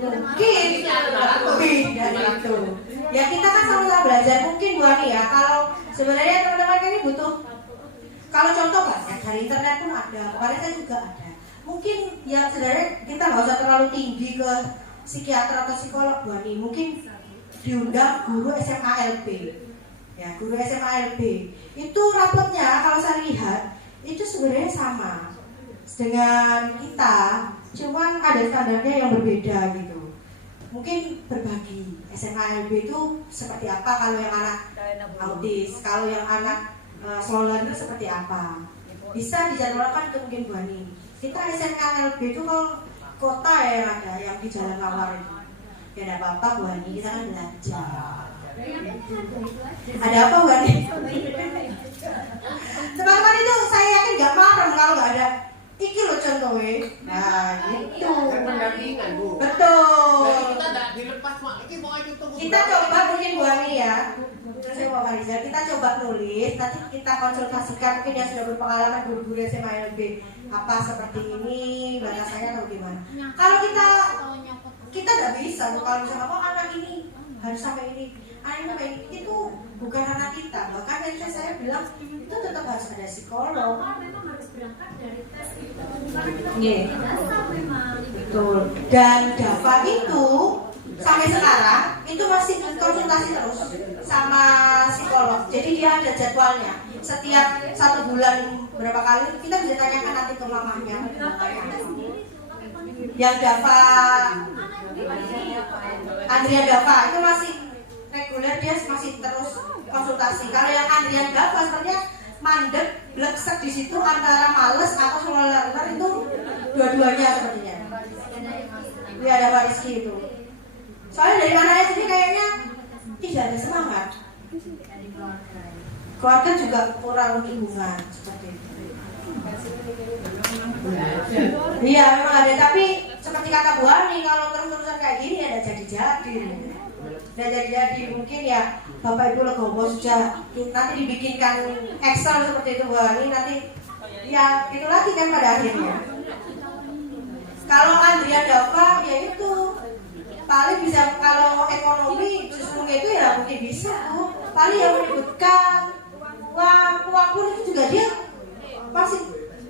mungkin lebih dari itu. Ya kita kan sama-sama belajar, mungkin Bu Ani ya. Kalau sebenarnya teman-teman ini butuh, kalau contoh banyak dari internet pun ada, kemarin saya juga ada. Mungkin ya sebenarnya kita nggak usah terlalu tinggi ke psikiater atau psikolog Bu Ani. Mungkin diundang guru SMA LB. Ya, guru SMA LB. Itu rapotnya kalau saya lihat itu sebenarnya sama dengan kita, cuman ada standarnya yang berbeda gitu. Mungkin berbagi SMA LB itu seperti apa kalau yang anak autis, kalau yang anak slow learner seperti apa. Bisa dijadwalkan itu mungkin Bu Ani. Kita SMA LB itu kalau kota yang ada yang di Jalan Mawar itu. Ya ada apa-apa Bu Ani, kita kan belajar. Ada apa Bu Ani? Teman-teman itu saya yakin gak marah kalau gak ada. Iki loh contohnya. Nah gitu. Pendampingan Bu. Betul. Jadi kita tidak dilepas kita coba mungkin Bu Ani ya. Saya mau Mariza, kita coba nulis. Nanti kita konsultasikan mungkin yang sudah berpengalaman guru-guru SMA LB apa seperti ini batasannya atau gimana. Kalau kita nggak bisa. Kalau misalnya anak ini harus sampai ini, itu bukan ranah kita. Bahkan yang saya bilang itu tetap harus ada psikolog. Memang harus berangkat dari tes itu. Iya. Memang. Betul. Dan Dava itu sampai sekarang itu masih konsultasi terus sama psikolog. Jadi dia ada jadwalnya. Setiap 1 bulan berapa kali kita bisa tanyakan nanti ke mamahnya. Yang Dava, Andrian Dava itu masih reguler, dia masih terus konsultasi. Kalau yang Andrian Dava sebenarnya mandek, bleksek di situ antara males atau lelah itu dua-duanya sepertinya. Dia ada Pak Rizky itu. Soalnya dari anaknya sendiri kayaknya tidak ada semangat. Keluarga juga kurang dukungan seperti itu. Iya memang ada, tapi seperti kata Bu Ani, kalau terus-terusan kayak gini ada jadi-jadi. Dan jadi mungkin ya Bapak Ibu Legowo sudah nanti dibikinkan Excel seperti itu Bu Ani, nanti ya itu lagi kan pada akhirnya. Kalau Andrian Dava ya itu paling bisa, kalau ekonomi justru itu ya mungkin bisa tuh. Paling yang menyebutkan uang pun itu juga dia pasti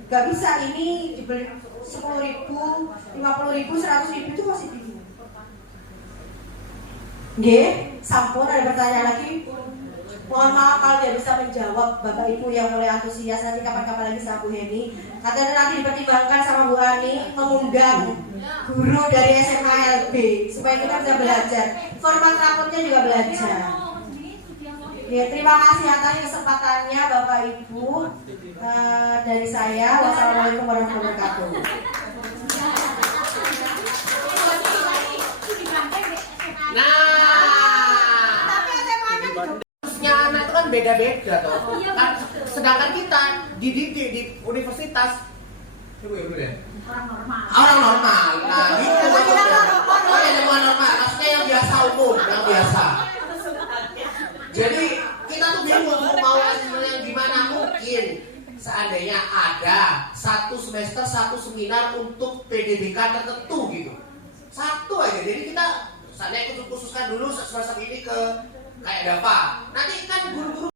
gak bisa, ini dibeli 10.000, 50.000, 100.000 itu masih bingung. Nggih, sampun ada pertanyaan lagi. Mohon maaf kalau dia bisa menjawab Bapak Ibu yang mulai antusias, nanti kapan-kapan lagi sama Bu Heni. Katanya nanti dipertimbangkan sama Bu Ani mengundang guru dari SMA LB supaya kita bisa belajar. Format rapotnya juga belajar. Ya, terima kasih atas kesempatannya Bapak Ibu. Dari saya, wassalamualaikum warahmatullahi wabarakatuh. Anak itu kan beda-beda toh. Kan, sedangkan kita dididik di universitas orang normal. Nah, gitu. Oh ya, yang normal. Maksudnya yang biasa umum, yang biasa. Jadi kita tuh bingung mau yang gimana. Mungkin seandainya ada 1 semester 1 seminar untuk PDBK tertentu gitu. 1 aja. Jadi kita seandainya khususkan dulu semester ini ke kayak Dava. Nanti kan guru-guru